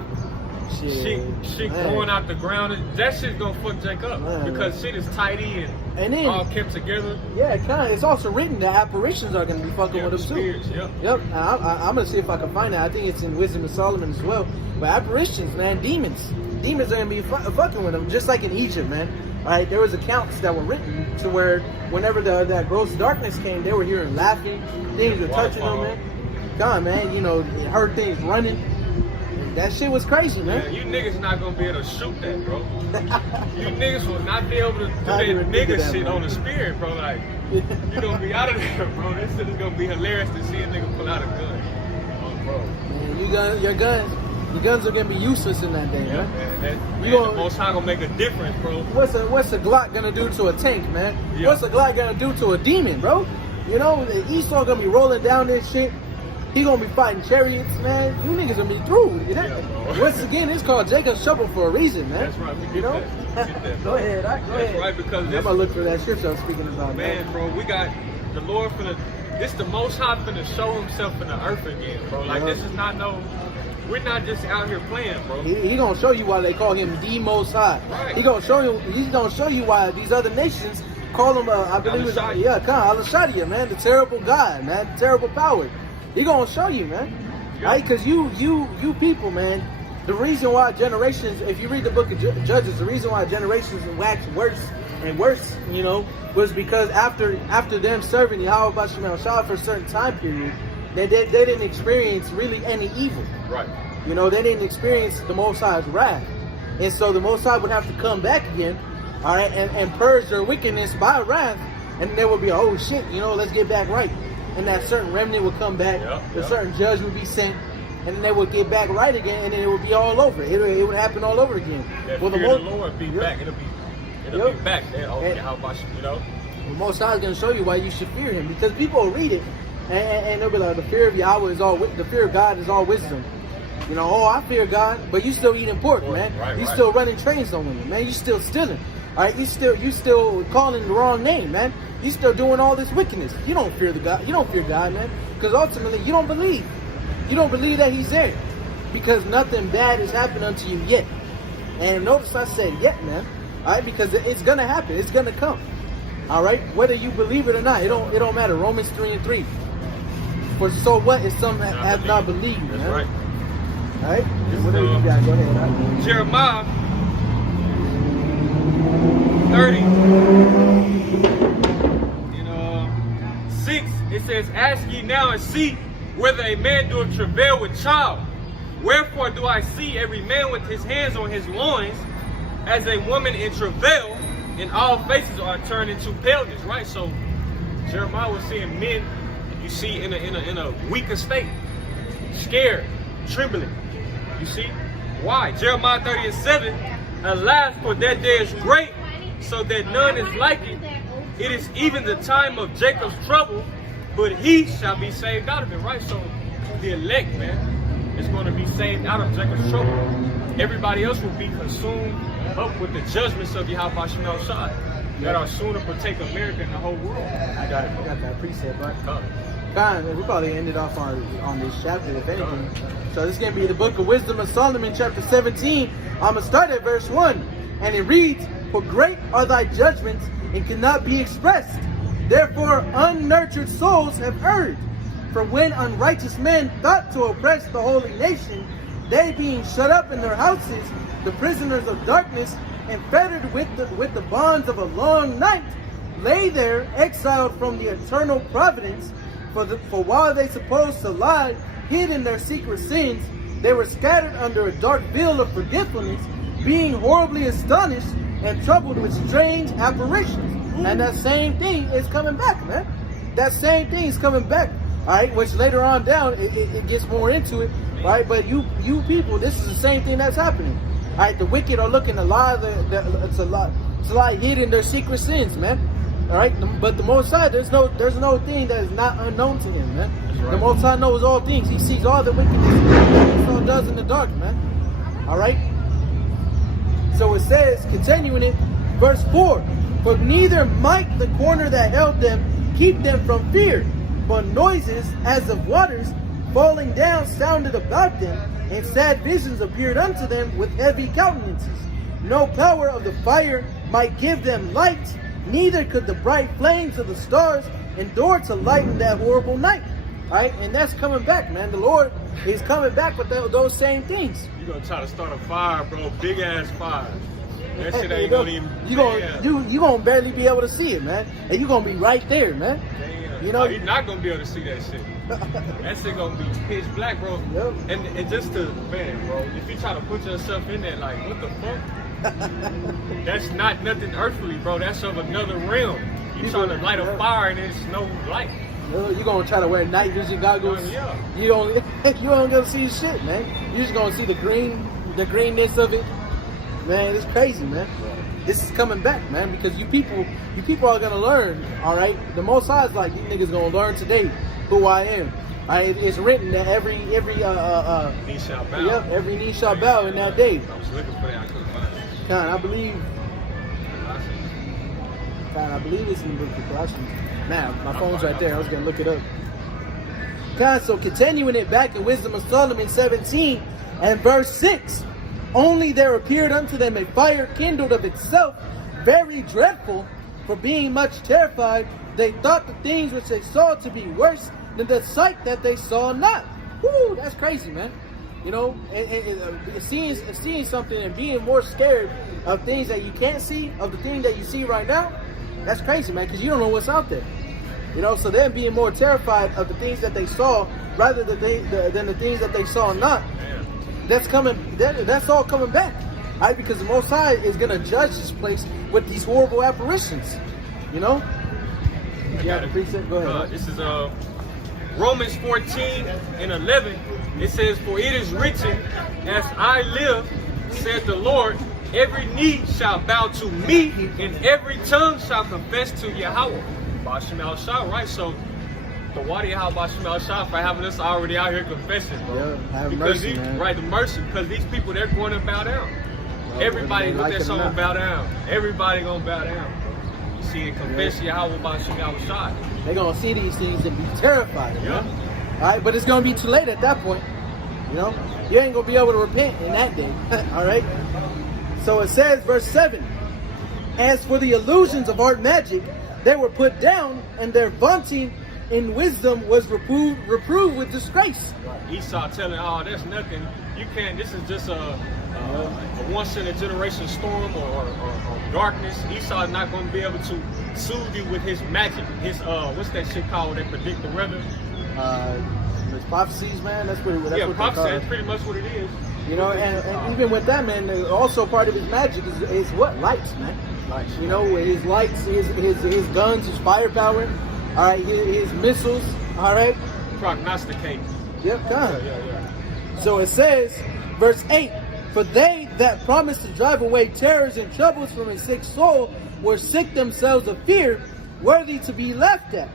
Shit growing out the ground. That shit's gonna fuck Jake up because shit is tidy and then, all kept together. Yeah, kind of. It's also written that apparitions are gonna be fucking with them spirits, too. Yep. I'm gonna see if I can find it. I think it's in Wisdom of Solomon as well. But apparitions, man, demons are gonna be fucking with them, just like in Egypt, man. All right, there was accounts that were written to where whenever that gross darkness came, they were hearing laughing, things were touching them, man. God, man, you know, heard things running. That shit was crazy, man. Yeah, you niggas not gonna be able to shoot that, bro. You niggas will not be able to do that nigga shit on the spirit, bro. Like, you gonna be out of there, bro. This shit is gonna be hilarious to see a nigga pull out a gun. Oh, bro. Man, your gun. The guns are gonna be useless in that day, Yeah, man. man. You The gonna- Most High gonna make a difference, bro. What's a Glock gonna do to a tank, man? Yeah. What's a Glock gonna do to a demon, bro? You know, Esau gonna be rolling down this shit. He gonna be fighting chariots, man. You niggas gonna be through. bro. Once again, it's called Jacob's Trouble for a reason, man. That's right. We get You know? that. We get that, Go bro. ahead, go That's ahead. right, because I'm this, gonna look for that scripture I was speaking about, man, bro, we got the Lord this the Most High finna show himself in the earth again, bro. Like, Yeah. this is not we're not just out here playing, bro. He gonna show you why they call him the Most High. Right. He's gonna show you why these other nations call him, I believe it's, Al-Shaddai. Kal Halal, man, the terrible God, man, the terrible power. He gonna show you, man. Yeah. Right? Because you people, man, the reason why generations, if you read the book of Judges, the reason why generations wax worse and worse, you know, was because after them serving Yahweh Bashim al-Shah for a certain time period, they didn't experience really any evil. Right. You know, they didn't experience the Most High's wrath. And so the Most High would have to come back again, all right, and purge their wickedness by wrath. And there would be, oh shit, you know, let's get back right. And that certain remnant would come back, a certain judge would be sent, and then they would get back right again, and then it would be all over. It would happen all over again. That Well, fear of the Lord be back. It'll be back there. Okay, And- how about you know? The Most High is going to show you why you should fear Him, because people will read it and they'll be like, the fear of Yahweh is all, the fear of God is all wisdom. You know, oh, I fear God, but you still eating pork, man. Right, You right. still running trains on women, man. You still stealing. All right, you still calling the wrong name, man. You still doing all this wickedness. You don't fear God. You don't fear God, man, because ultimately you don't believe. You don't believe that He's there, because nothing bad has happened unto you yet. And notice I said yet, man. All right, because it's gonna happen. It's gonna come. All right, whether you believe it or not, it don't matter. Romans 3:3. For so what if some have not believed, man? That's right. All right, whatever you got, go ahead. All right. Jeremiah 30 in 6, it says, ask ye now and see whether a man doeth travail with child. Wherefore do I see every man with his hands on his loins as a woman in travail, and all faces are turned into paleness, right? So Jeremiah was seeing men, you see, in a weaker state, scared, trembling. You see? Why? Jeremiah 30:7, alas, for that day is great, so that none is like it. It is even the time of Jacob's trouble, but he shall be saved out of it, right? So the elect, man, is going to be saved out of Jacob's trouble. Everybody else will be consumed up with the judgments of Yahweh Bashim al-Shah that are soon to partake America and the whole world. I got that precept, right? We probably ended off on this chapter, if anything. So this is going to be the book of Wisdom of Solomon, chapter 17. I'm going to start at verse 1. And it reads, for great are thy judgments, and cannot be expressed. Therefore unnurtured souls have erred. For when unrighteous men thought to oppress the holy nation, they being shut up in their houses, the prisoners of darkness, and fettered with the bonds of a long night, lay there exiled from the eternal providence. For while they supposed to lie hid in their secret sins, they were scattered under a dark veil of forgetfulness, being horribly astonished and troubled with strange apparitions. And that same thing is coming back, man. That same thing is coming back. All right, which later on down it gets more into it, right? But you people, this is the same thing that's happening. All right, the wicked are looking to lie. It's a lie hid in their secret sins, man. All right, but the Most High, there's no thing that is not unknown to Him, man. Right. The Most High knows all things. He sees all the wickedness He does in the dark, man. All right. So it says, continuing it, verse 4. For neither might the corner that held them keep them from fear, but noises as of waters falling down sounded about them, and sad visions appeared unto them with heavy countenances. No power of the fire might give them light, neither could the bright flames of the stars endure to lighten that horrible night. All right, and that's coming back, man. The Lord is coming back with those same things. You're going to try to start a fire, bro. Big ass fire. That shit ain't going to even... You gonna barely be able to see it, man. And you're going to be right there, man. Damn. You know, you're not going to be able to see that shit. That shit going to be pitch black, bro. Yep. And just to, man, bro, if you try to put yourself in there, like, what the fuck? That's not nothing earthly, bro. That's of another realm. You trying to light a fire and there's no light. You're gonna try to wear night vision goggles. Yeah. You ain't gonna see shit, man. You're just gonna see the greenness of it. Man, it's crazy, man. This is coming back, man, because you people are gonna learn. All right, the Most High is like, these niggas gonna learn today who I am. It's written that every knee shall bow. Yep, every knee shall bow in that day. I was looking for that, I couldn't find it. God, I believe it's in the book of Colossians. Man, my phone's right there. I was gonna look it up. God, so continuing it back in Wisdom of Solomon 17 and verse 6. Only there appeared unto them a fire kindled of itself, very dreadful, for being much terrified, they thought the things which they saw to be worse than the sight that they saw not. Woo, that's crazy, man. You know, seeing something and being more scared of things that you can't see, of the thing that you see right now, that's crazy, man, because you don't know what's out there. You know, so them being more terrified of the things that they saw rather than the things that they saw not. That's coming. That's all coming back, right? Because the Most High is gonna judge this place with these horrible apparitions. You know. Yeah, the precept. Go ahead. This is Romans 14 and 11. It says, "For it is written, as I live, said the Lord, every knee shall bow to me, and every tongue shall confess to Yahweh." Bashim al-Shah, right? So the Wadi Yahweh Bashim al-Shah for having us already out here confessing, bro. Yeah, have because mercy, man. Right, the mercy, because these people, they're going to bow down. Everybody with that song bow down. Everybody gonna bow down. You see it, confess Yahweh Bashim al-Shah. They're gonna see these things and be terrified. Yeah. All right, but it's gonna be too late at that point. You know, you ain't gonna be able to repent in that day. All right. So it says, verse 7. As for the illusions of art magic, they were put down, and their vaunting in wisdom was reproved with disgrace. Esau telling, "Oh, that's nothing. You can't. This is just a once in a generation storm or darkness." Esau is not going to be able to soothe you with his magic. His what's that shit called? They predict the weather. There's prophecies, man. That's what prophecy. That's pretty much what it is. You know, and even with that, man, also part of his magic is what? Lights, man. Lights. You know, his lights, his guns, his firepower, all right, his missiles, all right. Prognosticate. Yep, God. Yeah. So it says, verse 8, "For they that promised to drive away terrors and troubles from a sick soul were sick themselves of fear, worthy to be laughed at.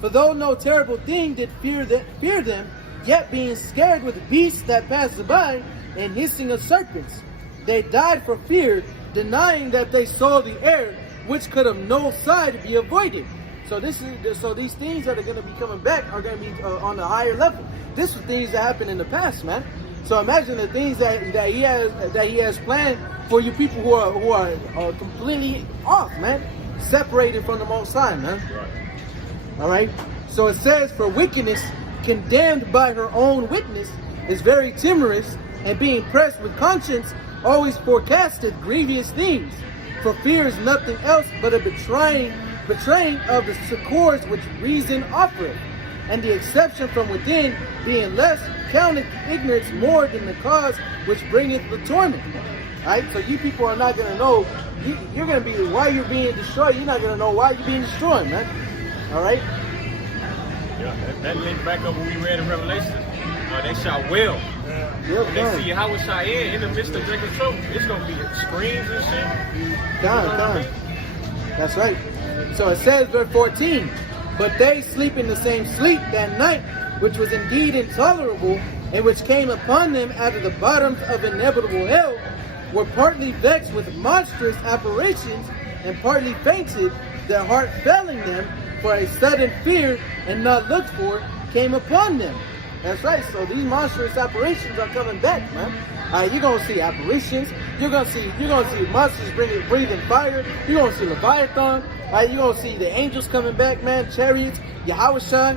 For though no terrible thing did fear them, yet being scared with beasts that passed by, and hissing of serpents, they died for fear, denying that they saw the air, which could of no side be avoided." So these things that are going to be coming back are going to be on a higher level. This is things that happened in the past, man. So imagine the things that he has planned for you people who are completely off, man, separated from the Most High, man. Right. All right. So it says, "For wickedness, condemned by her own witness, is very timorous, and being pressed with conscience, always forecasted grievous things. For fear is nothing else but a betraying of the succors which reason offereth, and the exception from within being less counted ignorance more than the cause which bringeth the torment." Right? So you people are not going to know, you're going to be, why you're being destroyed, you're not going to know why you're being destroyed, man. All right? Yeah, that links back up what we read in Revelation. They shall wail. Yep, They see Yahweh Shai in the midst of drinking trouble. It's going to be screams and shit. God. That's right. So it says, verse 14, "But they sleep in the same sleep that night, which was indeed intolerable, and which came upon them out of the bottoms of inevitable hell, were partly vexed with monstrous apparitions, and partly fainted, their heart failing them, for a sudden fear, and not looked for, came upon them." That's right. So these monstrous apparitions are coming back, man. You're gonna see apparitions. You're gonna see monsters breathing fire. You're gonna see Leviathan. You're gonna see the angels coming back, man. Chariots, Yahweh Shai.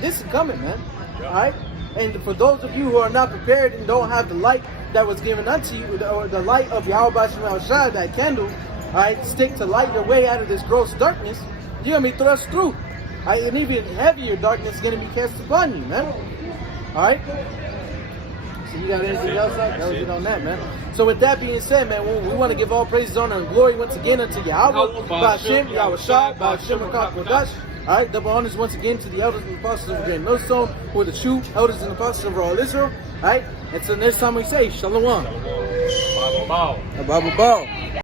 This is coming, man. All right. And for those of you who are not prepared and don't have the light that was given unto you, or the light of Yahweh Bashim Shai, that candle, all right, stick to light your way out of this gross darkness, you're gonna be thrust through. And even heavier darkness is gonna be cast upon you, man. All right. So you got anything else? That was it on that, man. So with that being said, man, we want to give all praises, honor, and glory once again unto Yahweh, Ba'ashem, Yahweh Shai, Ba'ashem, qadash. All right, double honors once again to the elders and apostles of Grand Millstone, who are the true elders and apostles of all Israel. All right, until next time we say, Shalom. Bible bow. Bible bow.